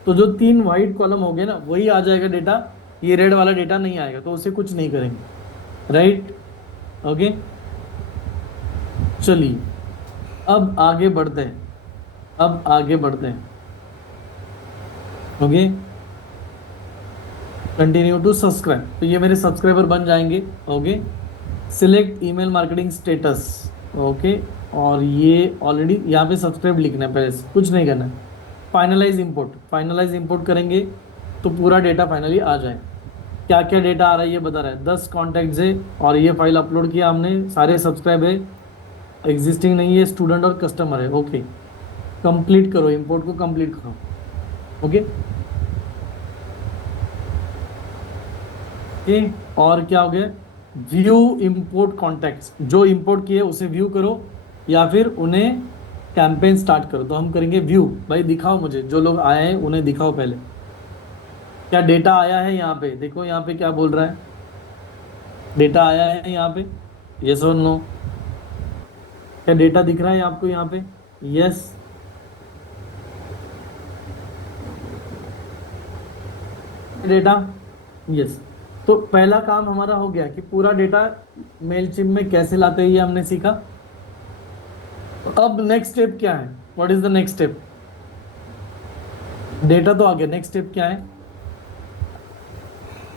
तो जो तीन व्हाइट कॉलम हो गए ना, वही आ जाएगा डेटा, ये रेड वाला डेटा नहीं आएगा, तो उसे कुछ नहीं करेंगे, राइट। ओके, चलिए अब आगे बढ़ते हैं, अब आगे बढ़ते हैं। ओके, कंटिन्यू टू सब्सक्राइब, तो ये मेरे सब्सक्राइबर बन जाएंगे। Okay, select email marketing status. Okay, और ये ऑलरेडी यहाँ पे सब्सक्राइब लिखना है, पहले से कुछ नहीं करना है। फाइनलाइज इंपोर्ट, फाइनलाइज इंपोर्ट करेंगे तो पूरा डेटा फाइनली आ जाए। क्या क्या डेटा आ रहा है ये बता रहा है, 10 कॉन्टैक्ट्स है और ये फाइल अपलोड किया हमने, सारे सब्सक्राइब है, एग्जिस्टिंग नहीं है, स्टूडेंट और कस्टमर है। ओके, कंप्लीट करो, इंपोर्ट को कंप्लीट करो। ओके, ओके, और क्या हो गया, व्यू इंपोर्ट कॉन्टैक्ट्स, जो इंपोर्ट किए उसे व्यू करो या फिर उन्हें कैंपेन स्टार्ट करो। तो हम करेंगे व्यू। भाई दिखाओ मुझे, जो लोग आए हैं उन्हें दिखाओ पहले, क्या डेटा आया है यहाँ पे। देखो यहाँ पे क्या बोल रहा है, डेटा आया है यहाँ पे, यस और नो? क्या डेटा दिख रहा है आपको यहाँ पे? Yes, data, yes. तो पहला काम हमारा हो गया कि पूरा डेटा मेलचिम में कैसे लाते हैं, ये हमने सीखा। अब नेक्स्ट स्टेप क्या है, what is the next step? Data तो आ गया, नेक्स्ट स्टेप क्या है?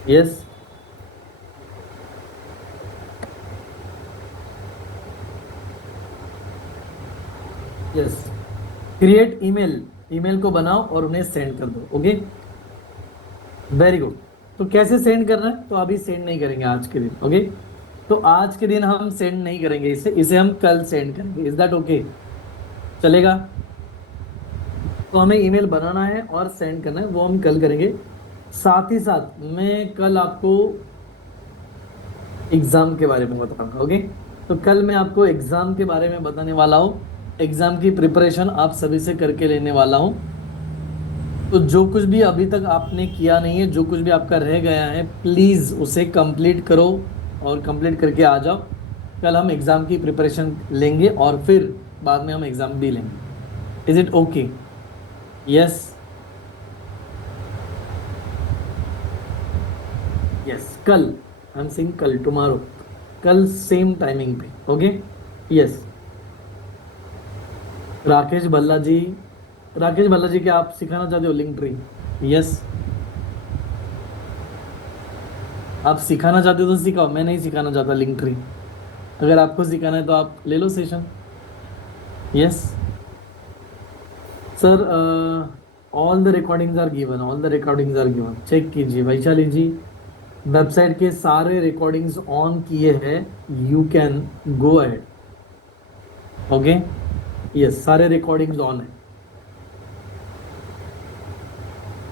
Yes, yes, create email, email को बनाओ और उन्हें सेंड कर दो। Okay, very good. तो कैसे सेंड करना है, तो अभी सेंड नहीं करेंगे आज के दिन। ओके, तो आज के दिन हम सेंड नहीं करेंगे, इसे हम कल सेंड करेंगे। Is that okay? चलेगा? तो हमें ईमेल बनाना है और सेंड करना है, वो हम कल करेंगे। साथ ही साथ मैं कल आपको एग्जाम के बारे में बताऊंगा। ओके, तो कल मैं आपको एग्जाम के बारे में बताने वाला हूँ, एग्जाम की प्रिपरेशन आप सभी से करके लेने वाला हूँ। तो जो कुछ भी अभी तक आपने किया नहीं है, जो कुछ भी आपका रह गया है, प्लीज़ उसे कंप्लीट करो और कंप्लीट करके आ जाओ। कल हम एग्ज़ाम की प्रिपरेशन लेंगे और फिर बाद में हम एग्ज़ाम भी लेंगे। Is it okay? Yes, yes, कल, आई एम सेइंग कल, टुमारो, कल सेम टाइमिंग पे। Okay, yes. राकेश भल्ला जी, राकेश भल्ला जी, क्या आप सिखाना चाहते हो लिंक ट्री? यस, आप सिखाना चाहते हो तो सिखाओ, मैं नहीं सिखाना चाहता लिंक ट्री। अगर आपको सिखाना है तो आप ले लो session. Yes sir, all the recordings are given, all the recordings are given, check कीजिए वैशाली जी। वेबसाइट के सारे रिकॉर्डिंग्स ऑन किए हैं, you can go ahead. Okay, yes, सारे रिकॉर्डिंग्स ऑन है।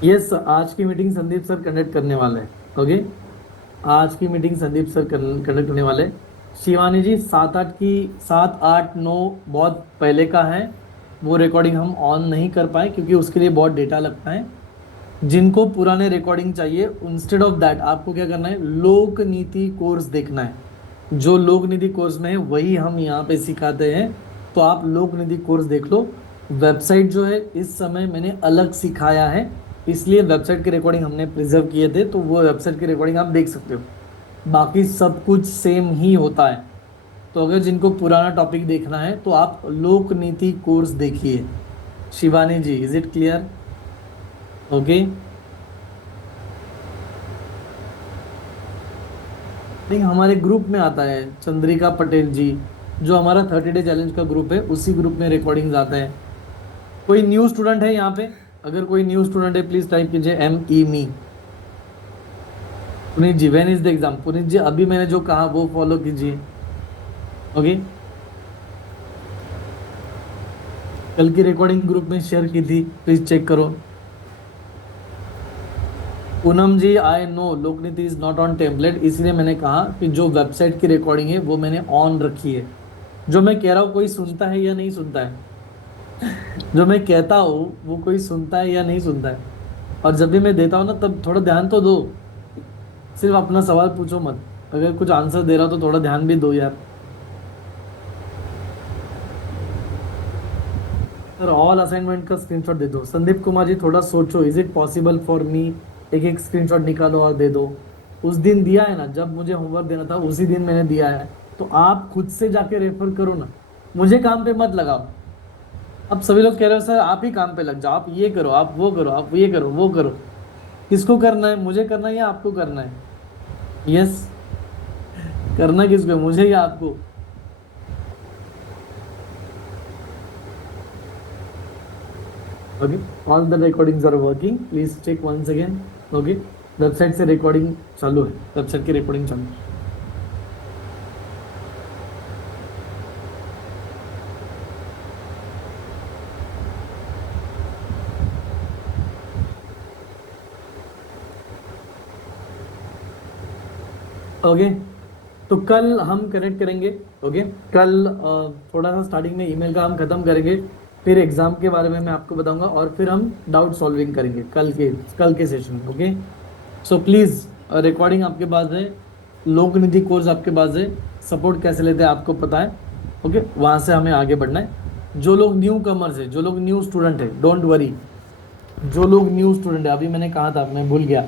यस, आज की मीटिंग संदीप सर कंडक्ट करने वाले हैं। ओके, आज की मीटिंग संदीप सर कंडक्ट करने वाले हैं। शिवानी जी, 7-8 की, 7-8-9 बहुत पहले का है, वो रिकॉर्डिंग हम ऑन नहीं कर पाए क्योंकि उसके लिए बहुत डेटा लगता है। जिनको पुराने रिकॉर्डिंग चाहिए, इंस्टेड ऑफ दैट आपको क्या करना है, लोक नीति कोर्स देखना है। जो लोक नीति कोर्स में है वही हम यहाँ पे सिखाते हैं, तो आप लोक नीति कोर्स देख लो। वेबसाइट जो है इस समय मैंने अलग सिखाया है, इसलिए वेबसाइट के रिकॉर्डिंग हमने प्रिजर्व किए थे, तो वो वेबसाइट की रिकॉर्डिंग आप देख सकते हो। बाकी सब कुछ सेम ही होता है। तो अगर जिनको पुराना टॉपिक देखना है तो आप लोक नीति कोर्स देखिए। शिवानी जी, इज इट क्लियर? ओके, नहीं, हमारे ग्रुप में आता है चंद्रिका पटेल जी, जो हमारा 30 डे चैलेंज का ग्रुप है, उसी ग्रुप में रिकॉर्डिंग्स आता है। कोई न्यू स्टूडेंट है यहाँ पे? अगर कोई न्यू स्टूडेंट है प्लीज टाइप कीजिए ME। Puneet ji, when is the exam? Puneet ji, अभी मैंने जो कहा वो फॉलो कीजिए। ओके, कल की रिकॉर्डिंग ग्रुप में शेयर की थी, प्लीज चेक करो। Poonam ji, I know Lokniti is not on template, इसलिए मैंने कहा कि जो वेबसाइट की रिकॉर्डिंग है वो मैंने ऑन रखी है। जो मैं कह रहा हूँ कोई सुनता है या नहीं सुनता है? जो मैं कहता हूँ वो कोई सुनता है या नहीं सुनता है? और जब भी मैं देता हूँ ना तब थोड़ा ध्यान तो दो। सिर्फ अपना सवाल पूछो मत। अगर कुछ आंसर दे रहा हो तो थोड़ा ध्यान भी दो यार। सर ऑल असाइनमेंट का स्क्रीनशॉट दे दो। संदीप कुमार जी थोड़ा सोचो, is it possible for me? एक एक स्क्रीनशॉट निकालो और दे दो। उस दिन दिया है ना, जब मुझे होमवर्क देना था उसी दिन मैंने दिया है। तो आप खुद से जाके रेफर करो ना, मुझे काम पे मत लगाओ। अब सभी लोग कह रहे हो सर आप ही काम पे लग जाओ, आप ये करो, आप वो करो, आप ये करो, वो करो। किसको करना है? मुझे करना है या आपको करना है? यस, करना किसको है, मुझे या आपको? Okay, all the recordings are working, please check once again. Okay, website से रिकॉर्डिंग चालू है, वेबसाइट की रिकॉर्डिंग चालू है। ओके, तो कल हम कनेक्ट करेंगे। ओके, कल थोड़ा सा स्टार्टिंग में ईमेल का हम खत्म करेंगे, फिर एग्जाम के बारे में मैं आपको बताऊंगा और फिर हम डाउट सॉल्विंग करेंगे कल के सेशन में। ओके, सो प्लीज रिकॉर्डिंग आपके पास है, लोक निधि कोर्स आपके पास है, सपोर्ट कैसे लेते हैं आपको पता है। ओके, वहां से हमें आगे बढ़ना है। जो लोग न्यू कमर्स है, जो लोग न्यू स्टूडेंट है, डोंट वरी। जो लोग न्यू स्टूडेंट है, अभी मैंने कहा था, मैं भूल गया।